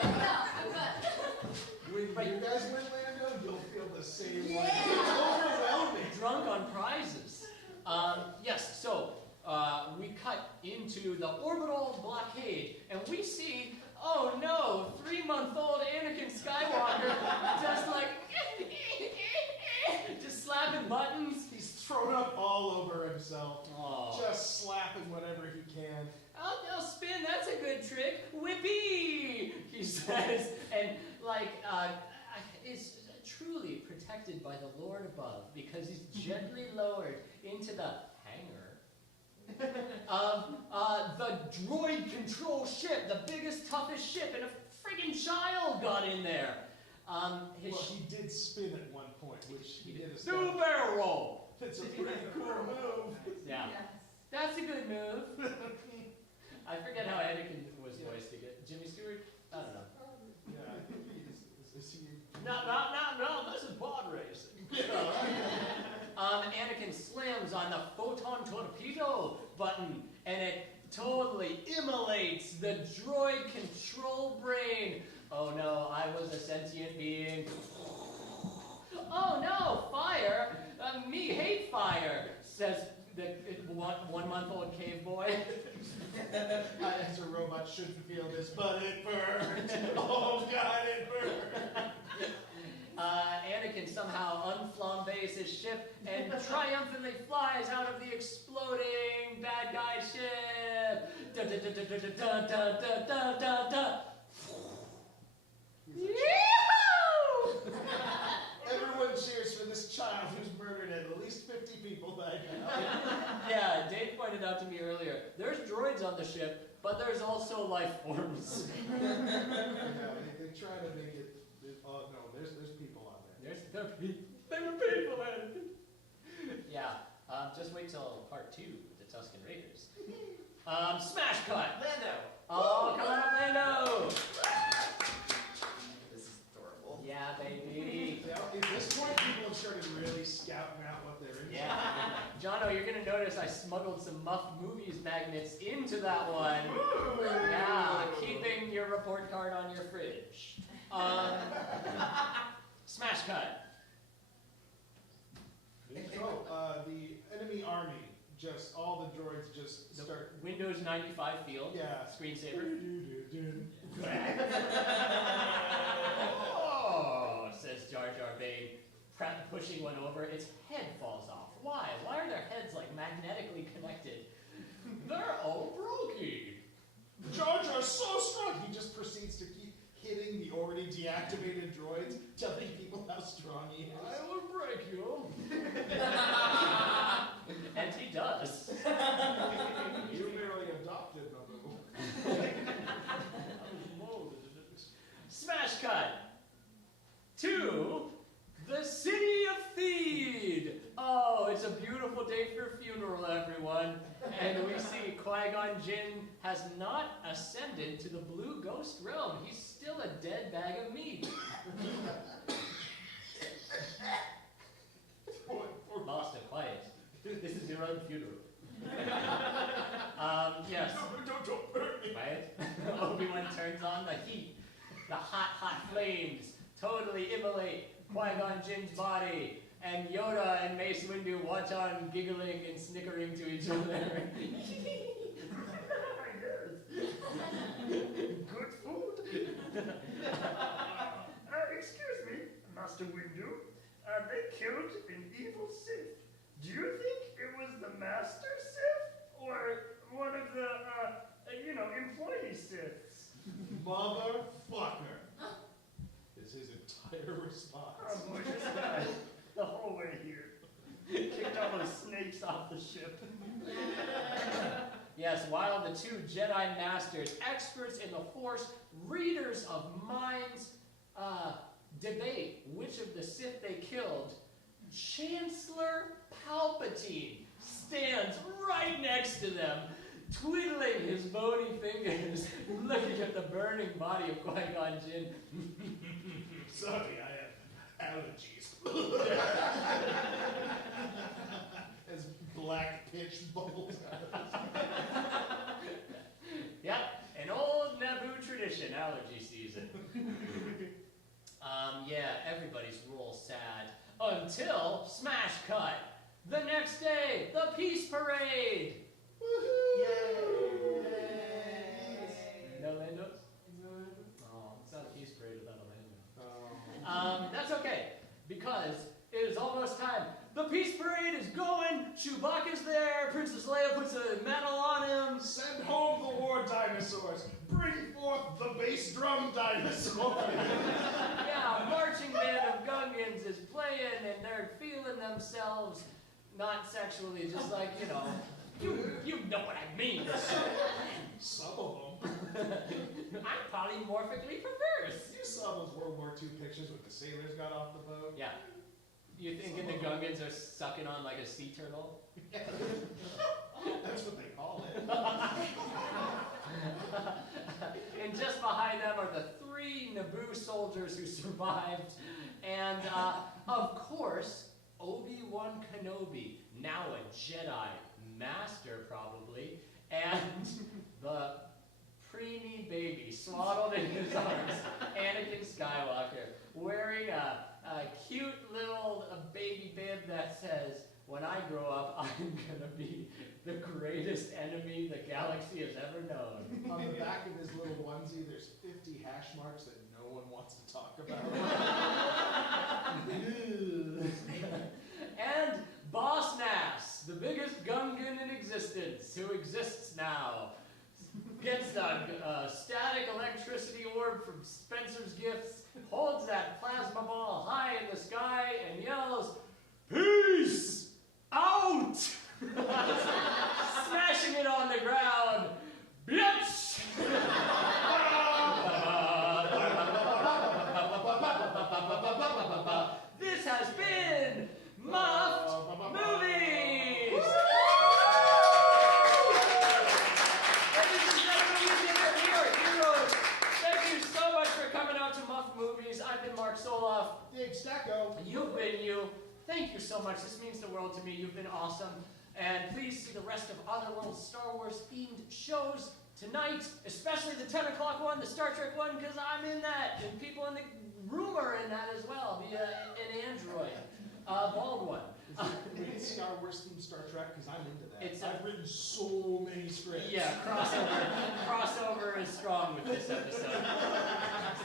There you go. I'm good. When you guys win Lando, you'll feel the same way. Yeah. It's overwhelming. Drunk on prizes. Yes, so we cut into the orbital blockade, and we see, oh no, 3-month-old Anakin Skywalker just like, just slapping buttons. He's thrown up all over himself, Oh. just slapping whatever he can. I'll spin, that's a good trick. Whippy, he says, and like, is truly protected by the Lord above because he's gently lowered into the hangar of the droid control ship, the biggest, toughest ship, and a friggin' child got in there. His Well, he did spin at one point, which he did a do barrel roll. It's a pretty cool move. Yeah, Yes. that's a good move. I forget how Anakin was voiced again. Jimmy Stewart? I don't know. Yeah, I think is he... No, this is pod racing. Anakin slams on the photon torpedo button, and it totally immolates the droid control brain. Oh no, I was a sentient being. Oh no, fire! Me hate fire, says the 1-month-old cave boy. As a robot shouldn't feel this, but it burns. Oh god, it burns. Anakin somehow unflambees his ship and triumphantly flies out of the exploding bad guy ship. Da da da da da da da da da da da. Yee-hoo! Everyone cheers for this child who's murdered at least 50 people back now. Yeah, Dave pointed out to me earlier, there's droids on the ship, but there's also life forms. Yeah, they try to make it. Oh no, there's people on there. There were people in it. Yeah, just wait till part 2 with the Tusken Raiders. Smash cut! Lando! Oh, come on up, Lando! This is adorable. Yeah, baby. Yeah, at this point, people have started really scouting out what they're into. Yeah. Jono, you're gonna notice I smuggled some Muffed Movies magnets into that one. Yeah, keeping your report card on your fridge. Smash cut. Oh, the enemy army, just all the droids just The start. Windows 95 field. Yeah. Screensaver. Do-do-do-do. Oh, says Jar Jar Bane, pushing one over. Its head falls off. Why? Why are their heads like magnetically connected? They're all brokey. Jar Jar's so strong, he just proceeds to keep hitting the already deactivated droids, telling people how strong he is. I will break you. And he does. You merely adopted Naboo. Smash cut to the city of Theed. Oh, it's a beautiful day for a funeral, everyone. And we see Qui-Gon Jinn has not ascended to the blue ghost realm. He's still a dead bag of meat. Master, quiet. This is your own funeral. Yes. Don't hurt me. Quiet. Obi-Wan turns on the heat. The hot flames totally immolate Qui-Gon Jinn's body. And Yoda and Mace Windu watch on giggling and snickering to each other. Good food. Excuse me, Master Windu. They killed an evil Sith. Do you think it was the Master Sith or one of the, employee Siths? Motherfucker. Is his entire response. Oh boy, this guy, the whole way here, kicked all those snakes off the ship. Yes, while the two Jedi Masters, experts in the Force, readers of minds, debate which of the Sith they killed, Chancellor Palpatine stands right next to them, twiddling his bony fingers, looking at the burning body of Qui-Gon Jinn. Sorry, I have allergies. As black pitch bubbles out of his Yep, an old Naboo tradition, allergy season. Yeah, everybody's real sad. Until smash cut. The next day, the Peace Parade. Yay! No Landos? Oh, it's not a Peace Parade without a Lando. Oh. That's okay, because it is almost time. The Peace Parade is going. Chewbacca's there. Princess Leia puts a medal on him. Send home the war dinosaurs. Bring forth the bass drum dinosaur. Yeah, a marching band of Gungans is playing, and they're feeling themselves, not sexually, just like, you know what I mean. Some of them. I'm polymorphically perverse. You saw those World War II pictures with the sailors got off the boat? Yeah. You thinking the Gungans are sucking on like a sea turtle? That's what they call it. And just behind them are the 3 Naboo soldiers who survived. And, of course, Obi-Wan Kenobi, now a Jedi Master probably, and the preemie baby swaddled in his arms, Anakin Skywalker, wearing a cute little baby bib that says, "When I grow up, I'm gonna be the greatest enemy the galaxy has ever known." On the back of his little onesie, there's 50 hash marks that no one wants to talk about. And Boss Nass, the biggest Gungan in existence, who exists now, gets a static electricity orb from Spencer's Gifts, holds that plasma ball high in the sky, and yells, "Peace!" Out! Smashing it on the ground. Bitch! This has been Muffed Movies! Ladies and gentlemen, we are heroes. Thank you so much for coming out to Muffed Movies. I've been Mark Soloff. Dave Stacko. You've been you. Thank you so much. This means the world to me. You've been awesome. And please see the rest of Otherworld Star Wars themed shows tonight, especially the 10 o'clock one, the Star Trek one, because I'm in that. And people in the room are in that as well, via an android. Bald one. It's Star Wars themed Star Trek, because I'm into that. It's I've written so many scripts. Yeah, crossover is strong with this episode.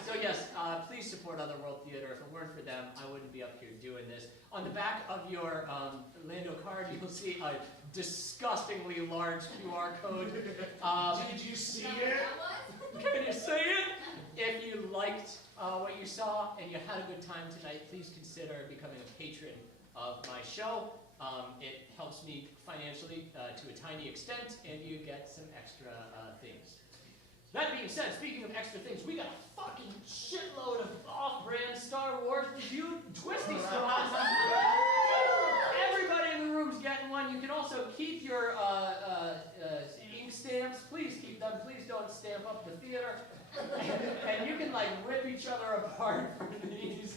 So yes, please support Otherworld Theater. If it weren't for them, I wouldn't be up here doing this. On the back of your Lando card, you'll see a disgustingly large QR code. Did you see it? Can you see it? If you liked what you saw and you had a good time tonight, please consider becoming a patron of my show. It helps me financially to a tiny extent, and you get some extra things. That being said, speaking of extra things, we got a fucking shitload of off-brand Star Wars twisty straws. Everybody in the room's getting one. You can also keep your ink stamps. Please keep them. Please don't stamp up the theater. And you can like rip each other apart for these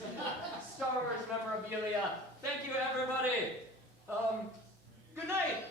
Star Wars memorabilia. Thank you, everybody. Good night.